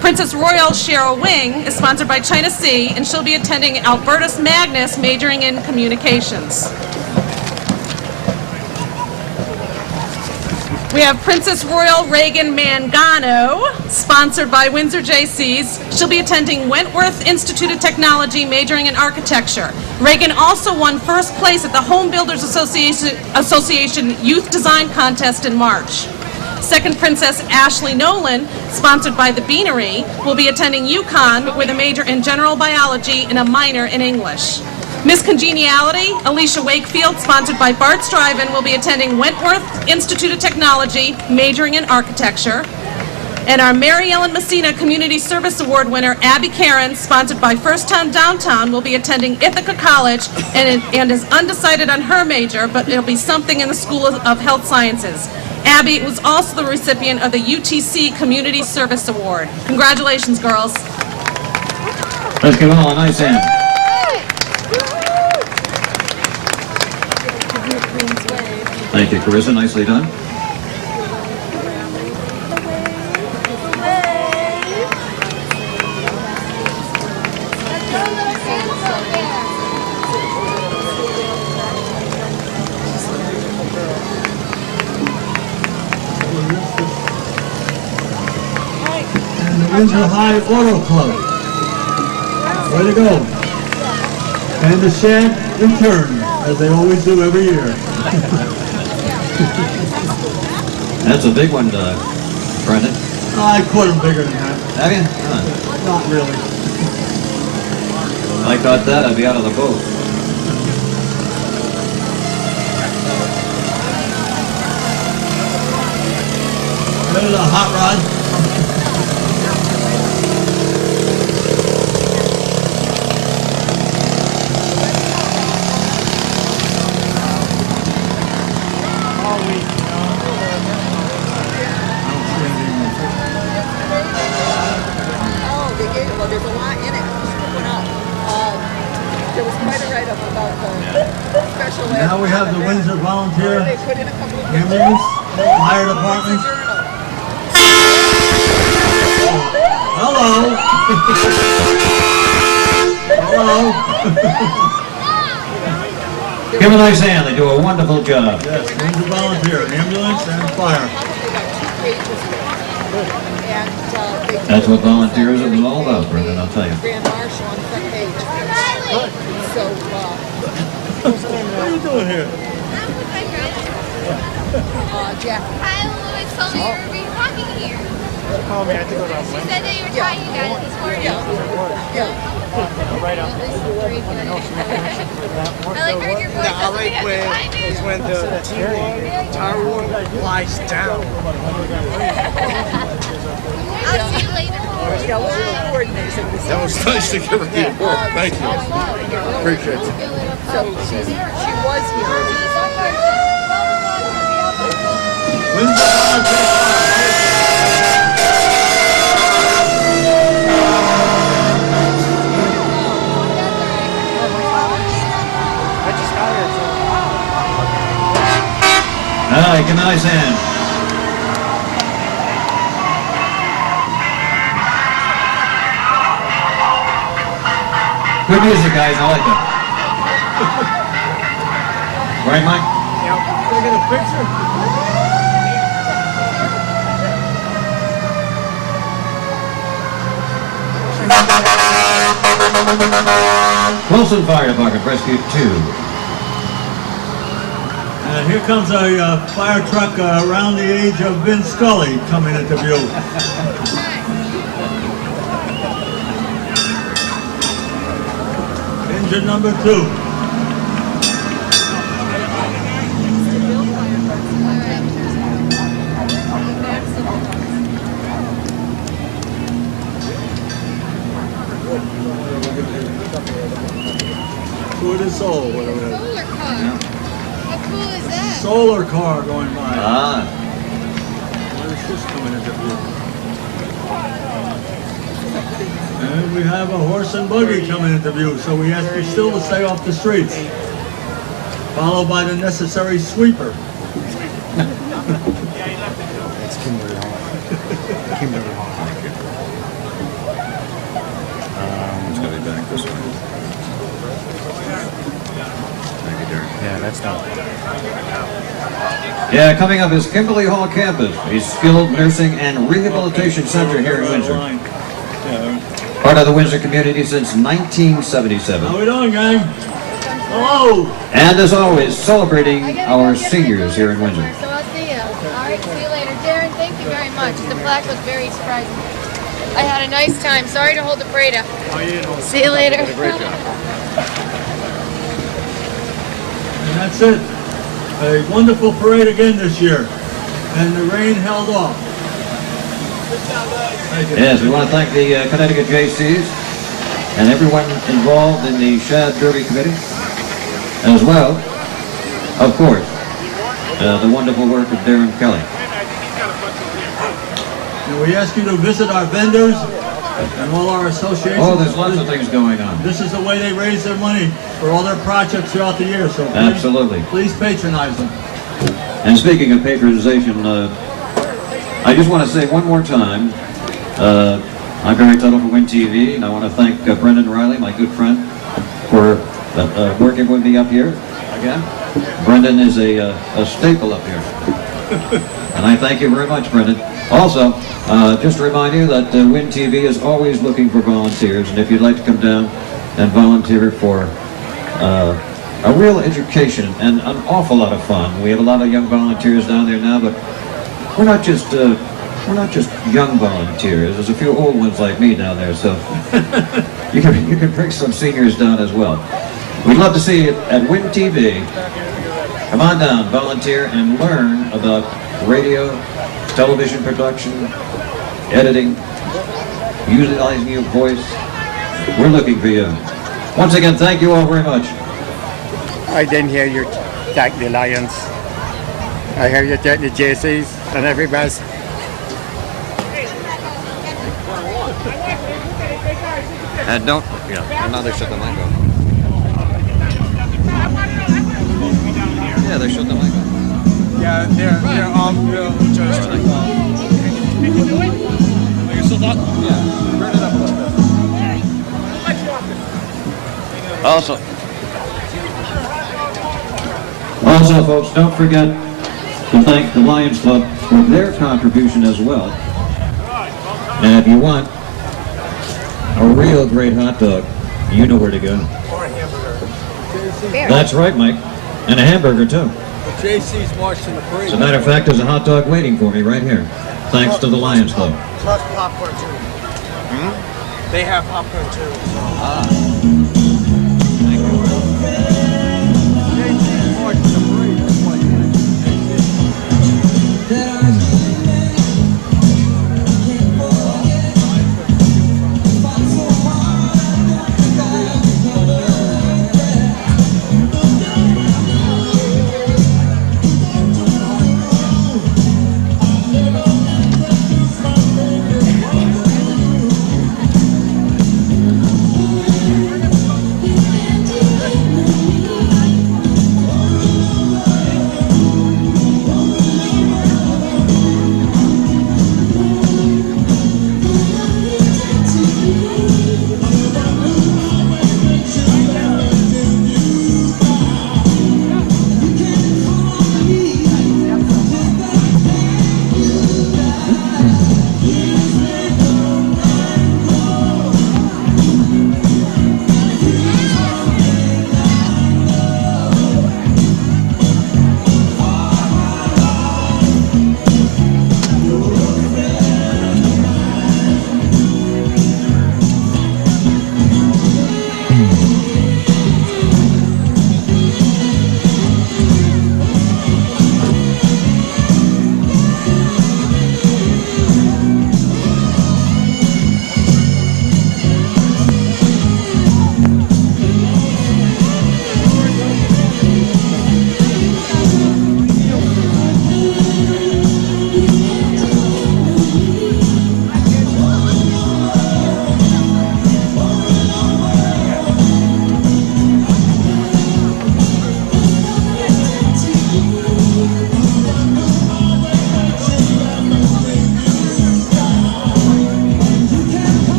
Princess Royal Cheryl Wing is sponsored by China Sea, and she'll be attending Albertus Magnus, majoring in Communications. We have Princess Royal Reagan Mangano, sponsored by Windsor JCs. She'll be attending Wentworth Institute of Technology, majoring in architecture. Reagan also won first place at the Home Builders Association Youth Design Contest in March. Second Princess Ashley Nolan, sponsored by the Beanery, will be attending UConn with a major in general biology and a minor in English. Miss Congeniality, Alicia Wakefield, sponsored by Bart's Drive-In, will be attending Wentworth Institute of Technology, majoring in architecture. And our Mary Ellen Messina Community Service Award winner, Abby Karen, sponsored by First Time Downtown, will be attending Ithaca College and is undecided on her major, but it'll be something in the School of Health Sciences. Abby was also the recipient of the UTC Community Service Award. Congratulations, girls. Let's give them all a nice hand. Thank you, Carissa. Nicely done. And the Windsor High Auto Club. Way to go. And the Shad return, as they always do every year. That's a big one, Brendan. I caught them bigger than that. Have you? Huh. Not really. If I caught that, I'd be out of the boat. There's a hot rod. Well, there's a lot in it. There was quite a write-up about the special ed. Now we have the Windsor Volunteer They put in a couple of Ambulance, Fire Department. Hello. Hello. Give them a nice hand. They do a wonderful job. Yes, Windsor Volunteer, Ambulance and Fire. That's what volunteerism is all about, Brendan, I'll tell you. Grand Marshal on the front page. So, What are you doing here? Jack. Kyle Lewis told me you were being walking here. Oh, man, I have to go down. She said that you were trying you guys this morning. Right out. I like heard your voice. I like when the T1 lies down. I'll see you later. Yeah, we'll coordinate some of this. That was nice to give her the award. Thank you. Appreciate it. So she was here. Windsor Volunteer. All right, give them a nice hand. Good music, guys. I like that. Right, Mike? Yep. Can I get a picture? Wilson Fire Department, Rescue 2. And here comes a fire truck around the age of Vince Scully coming into view. Engine number 2. Tour de Sol, whatever it is. Solar car. How cool is that? Solar car going by. Ah. Where's this coming into view? And we have a horse and buggy coming into view, so we ask you still to stay off the streets. followed by the necessary sweeper. It's Kimberly Hall. Kimberly Hall. It's gonna be back this way. Thank you, Derek. Yeah, that's not. Yeah, coming up is Kimberly Hall campus, a skilled nursing and rehabilitation center here in Windsor. Part of the Windsor community since 1977. How we doing, gang? Hello! And as always, celebrating our seniors here in Windsor. So I'll see you. All right, see you later. Darren, thank you very much. The plaque was very surprising. I had a nice time. Sorry to hold the parade up. See you later. And that's it. A wonderful parade again this year. And the rain held off. Thank you. Yes, we want to thank the Connecticut JCs and everyone involved in the Shad Derby Committee, as well, of course, the wonderful work of Darren Kelly. And we ask you to visit our vendors and all our associations. Oh, there's lots of things going on. This is the way they raise their money for all their projects throughout the year. So please, Absolutely. please patronize them. And speaking of patronization, I just want to say one more time, I'm Barry Tuttle for Win TV, and I want to thank Brendan Riley, my good friend, for working with me up here again. Brendan is a staple up here. And I thank you very much, Brendan. Also, just to remind you that Win TV is always looking for volunteers, and if you'd like to come down and volunteer for a real education and an awful lot of fun. We have a lot of young volunteers down there now, but we're not just young volunteers. There's a few old ones like me down there, so you can bring some seniors down as well. We'd love to see you at Win TV. Come on down, volunteer, and learn about radio, television production, editing, utilizing your voice. We're looking for you. Once again, thank you all very much. I didn't hear you thank the Lions. I heard you thank the JCs and everybody. And don't, now they shut the mic off. Yeah, they shut the mic off. Yeah, they're all real just like Are you still talking? Yeah, turn it up a little bit. Also, folks, don't forget to thank the Lions Club for their contribution as well. And if you want a real great hot dog, you know where to go. or a hamburger. That's right, Mike. And a hamburger, too. The JC's marched in the parade. As a matter of fact, there's a hot dog waiting for me right here, thanks to the Lions Club. Plus popcorn too. They have popcorn too. JC's marched in the parade. That's why you mentioned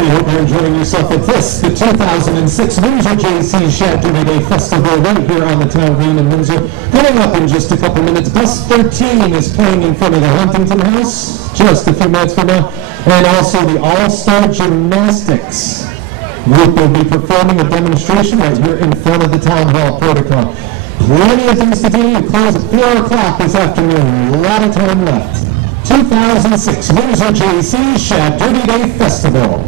we hope you're enjoying yourself at this, the 2006 Windsor J.C. Shad Derby Day Festival right here on the town green in Windsor. Coming up in just a couple minutes, Bus 13 is playing in front of the Huntington House, just a few minutes from now, and also the All-Star Gymnastics group will be performing a demonstration right here in front of the Town Hall Protocol. Plenty of things to do. We close at 4 o'clock this afternoon. A lot of time left. 2006 Windsor J.C. Shad Derby Day Festival.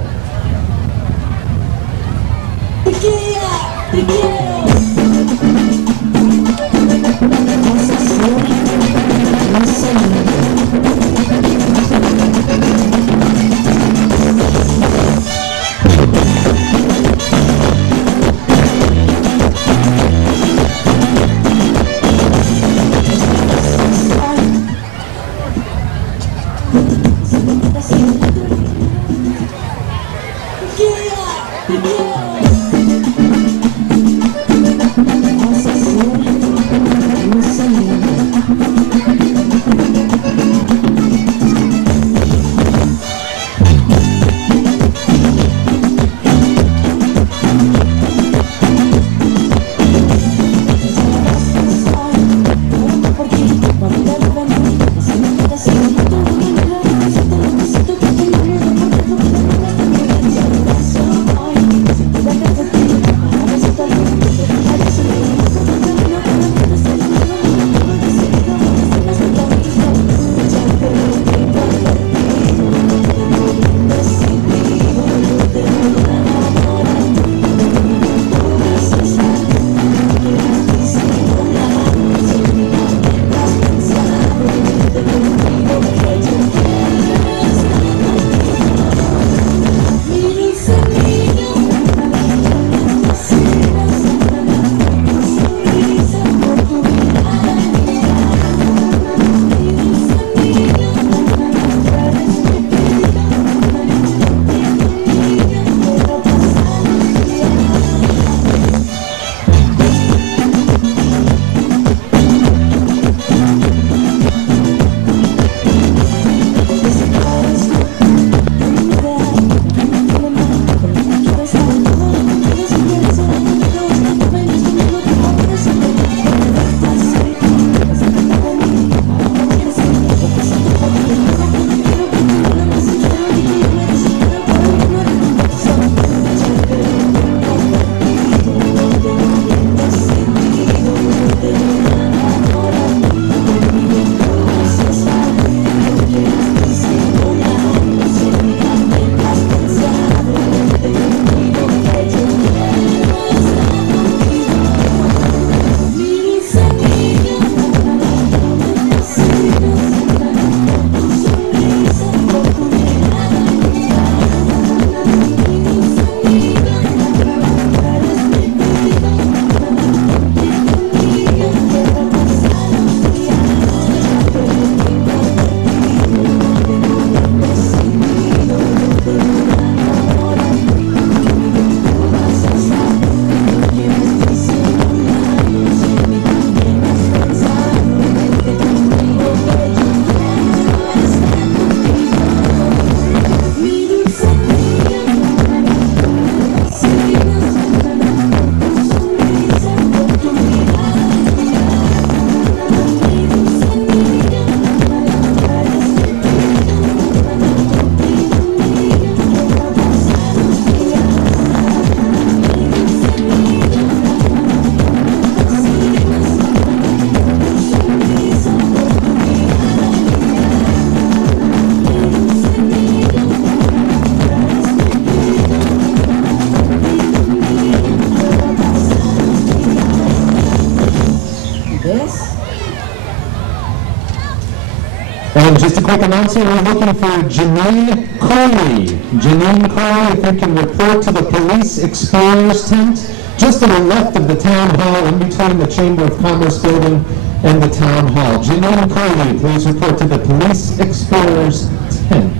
And just a quick announcement, we're looking for Janine Coley. Janine Coley, if you can report to the Police Explorers tent, just to the left of the Town Hall, in between the Chamber of Commerce building and the Town Hall. Janine Coley, please report to the Police Explorers tent.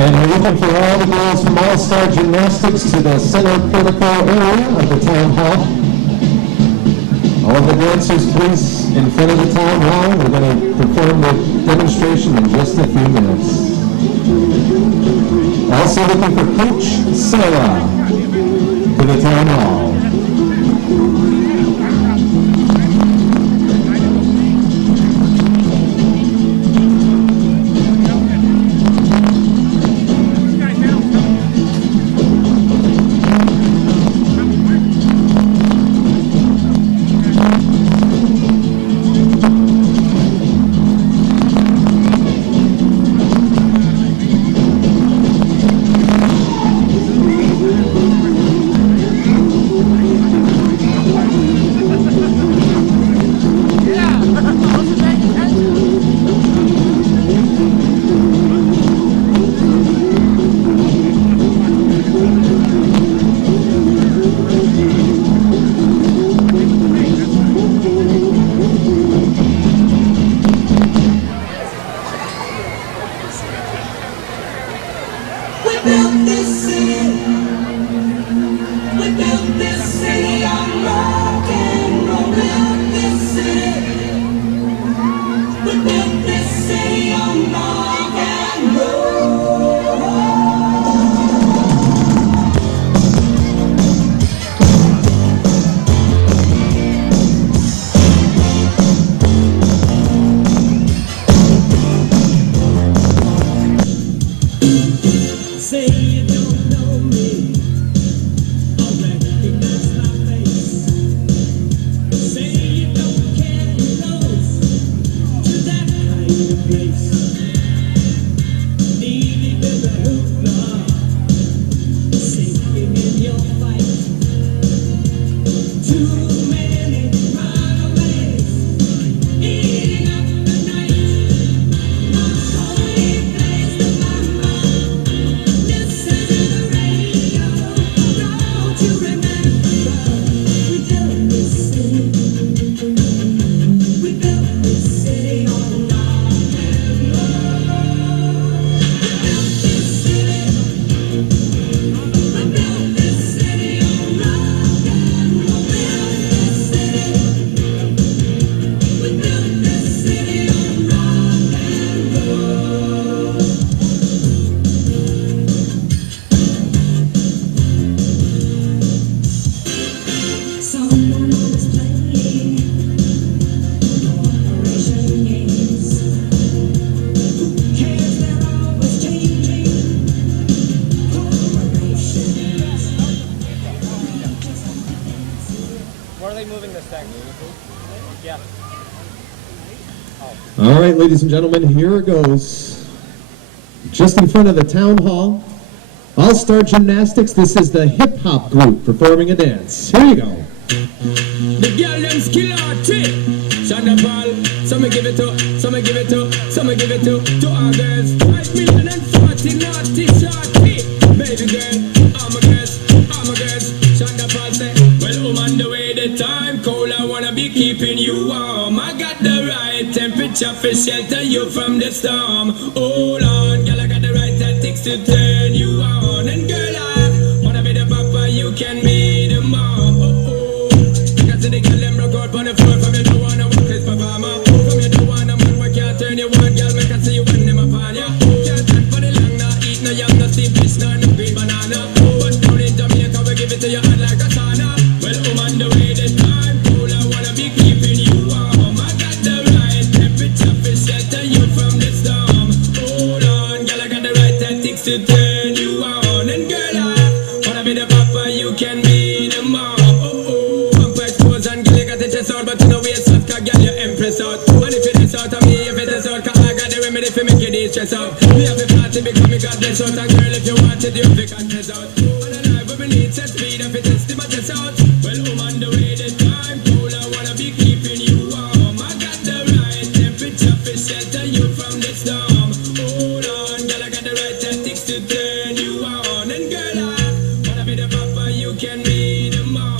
And we're looking for all the girls from All-Star Gymnastics to the center portico area of the town hall. All of the dancers, please, in front of the town hall. We're going to perform the demonstration in just a few minutes. Also looking for Coach Sarah to the town hall. All right, ladies and gentlemen, here it goes. Just in front of the town hall, All-Star Gymnastics. This is the hip-hop group performing a dance. Here you go. The girl them skill arty. Shonda Paul, some give it to, some give it to, some give it to our girls. 5,040,000 naughty shorty. Baby girl, I'm a girls. Shonda Paul say, well, on the way the time cold, I wanna be keeping you warm. I got the right temperature for shelter you from the storm. Hold on, girl, I got the right tactics to turn you on. And girl, I wanna be the papa, you can be the mom. Because the girl them rock out on the floor. From you don't wanna work this performer. From you don't wanna man, we can't turn you on. Girl, make I see you when them upon ya. Can't stand for the long, no eat no yam, no steamed fish, no green banana. But down in Jamaica, we give it to you hot like a sauna. Well, on the way the time cold, I wanna be keeping you warm. I got the right temperature for shelter you from the storm. Hold on, girl, I got the right tactics to turn you on. And girl, I wanna be the papa, you can be the mom. And girl, you got the chest out, but you know we soft, cause girl, you empress out. And if it is out of me, if it is out, cause I got the remedy for make you de-stress out. Me have a party because me got bless out. And girl, if you want it, you have to confess out. And I live with me need set speed, if it is to my chest out. Well, I'm on the way, the time cold, I wanna be keeping you warm. I got the right temperature for shelter you from the storm. Hold on, girl, I got the right tactics to turn you on. And girl, I wanna be the papa, you can be the mom.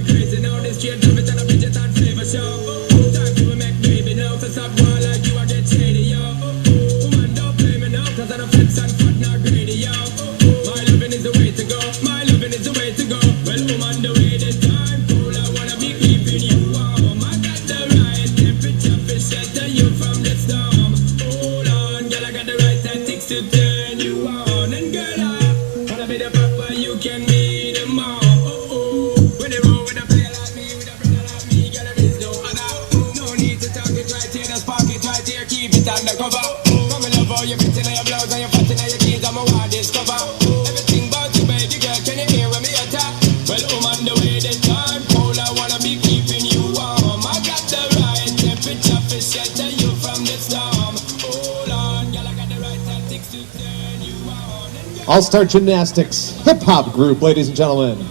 Crazy now, this straight to it and a Bridget and flavor show. Time to make baby now, to stop one like you, I get shady, yo. Woman, don't play me now, cause I'm a flex and fat, not greedy, yo. My loving is the way to go, my loving is the way to go. Well, I'm on the way, the time cool, I wanna be keeping you warm. I got the right temperature for shelter you from the storm. Hold on, girl, I got the right tactics to turn you on. And girl, I wanna be the papa, you can be the mom. When you roll with a player like me, with a brother like me, girl, there is no other. No need to talk it right here, just park it right here, keep it undercover. Come and love how you fit in your blouse and your fat in your jeans, I'm a wild discover. Everything about you, baby girl, can you hear when me attack? Well, I'm on the way, the time cold, I wanna be keeping you warm. I got the right temperature for shelter you from the storm. Hold on, girl, I got the right tactics to turn you on. All-Star Gymnastics hip-hop group, ladies and gentlemen.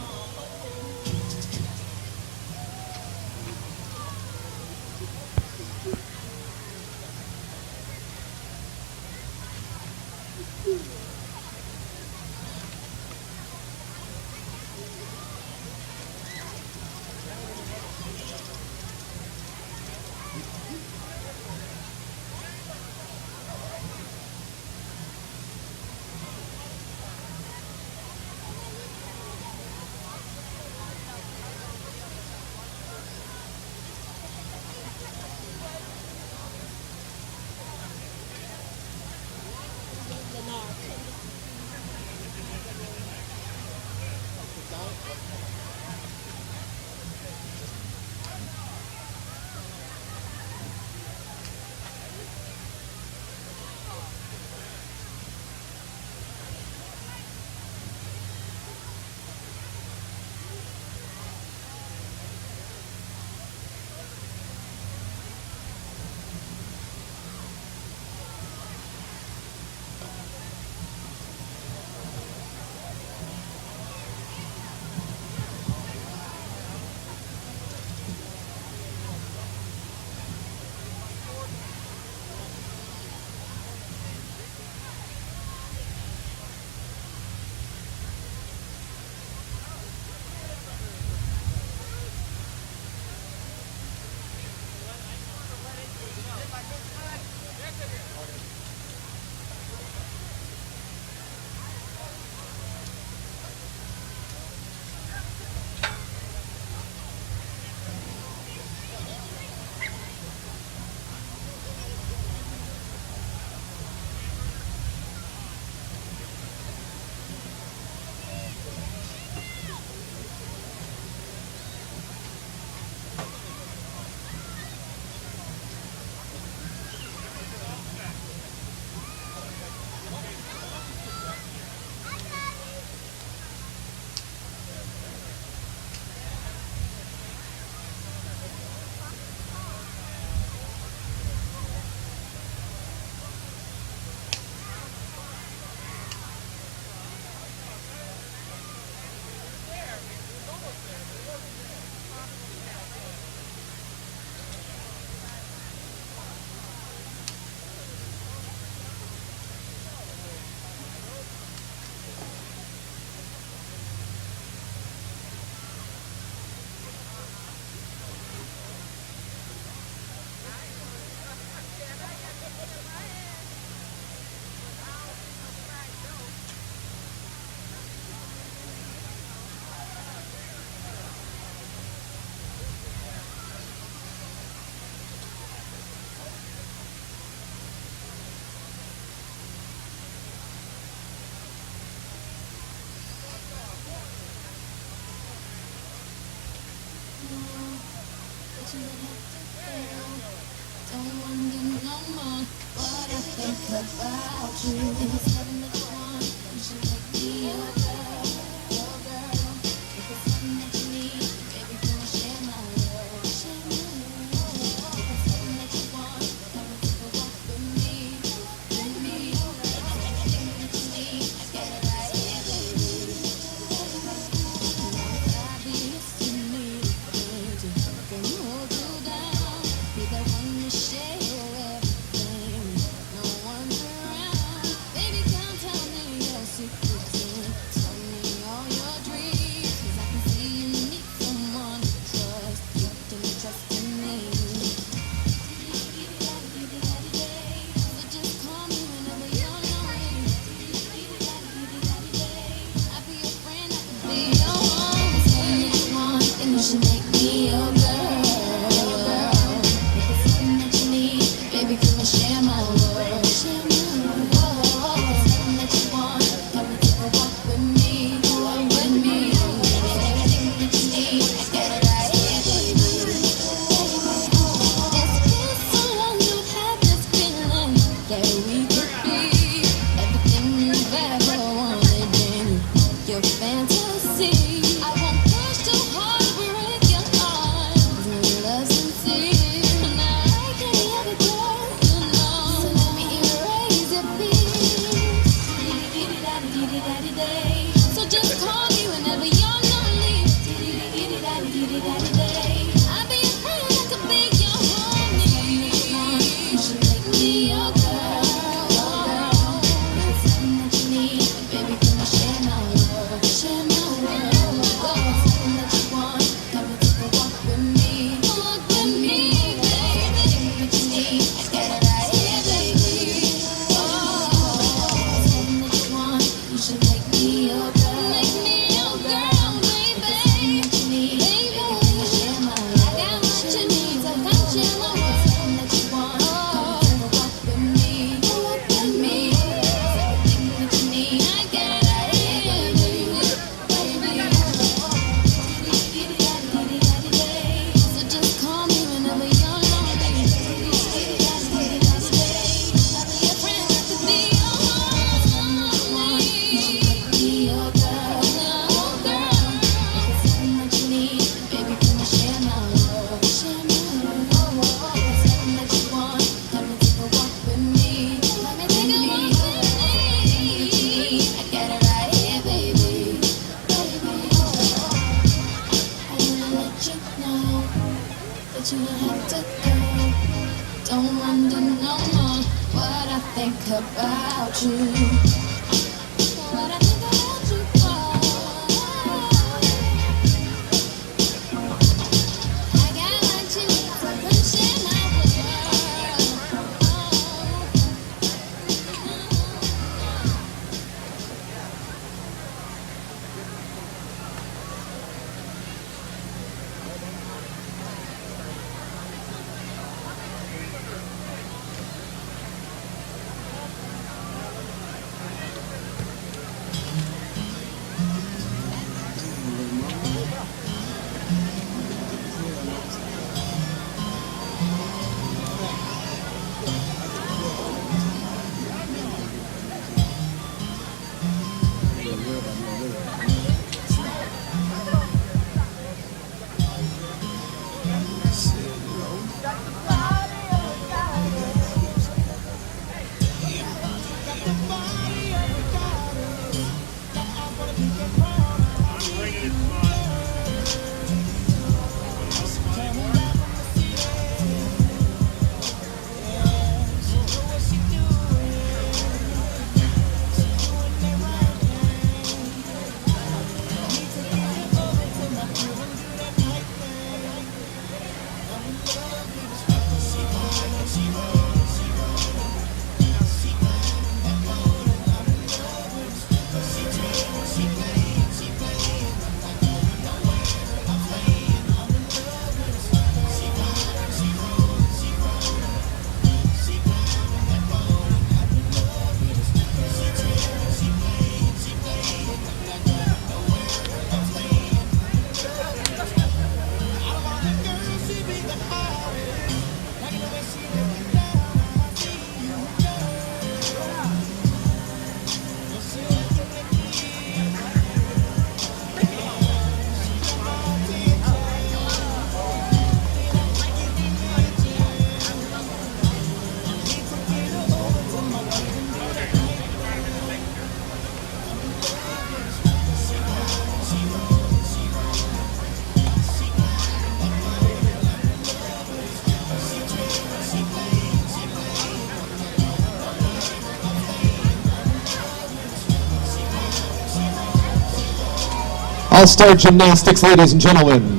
All-Star Gymnastics, ladies and gentlemen.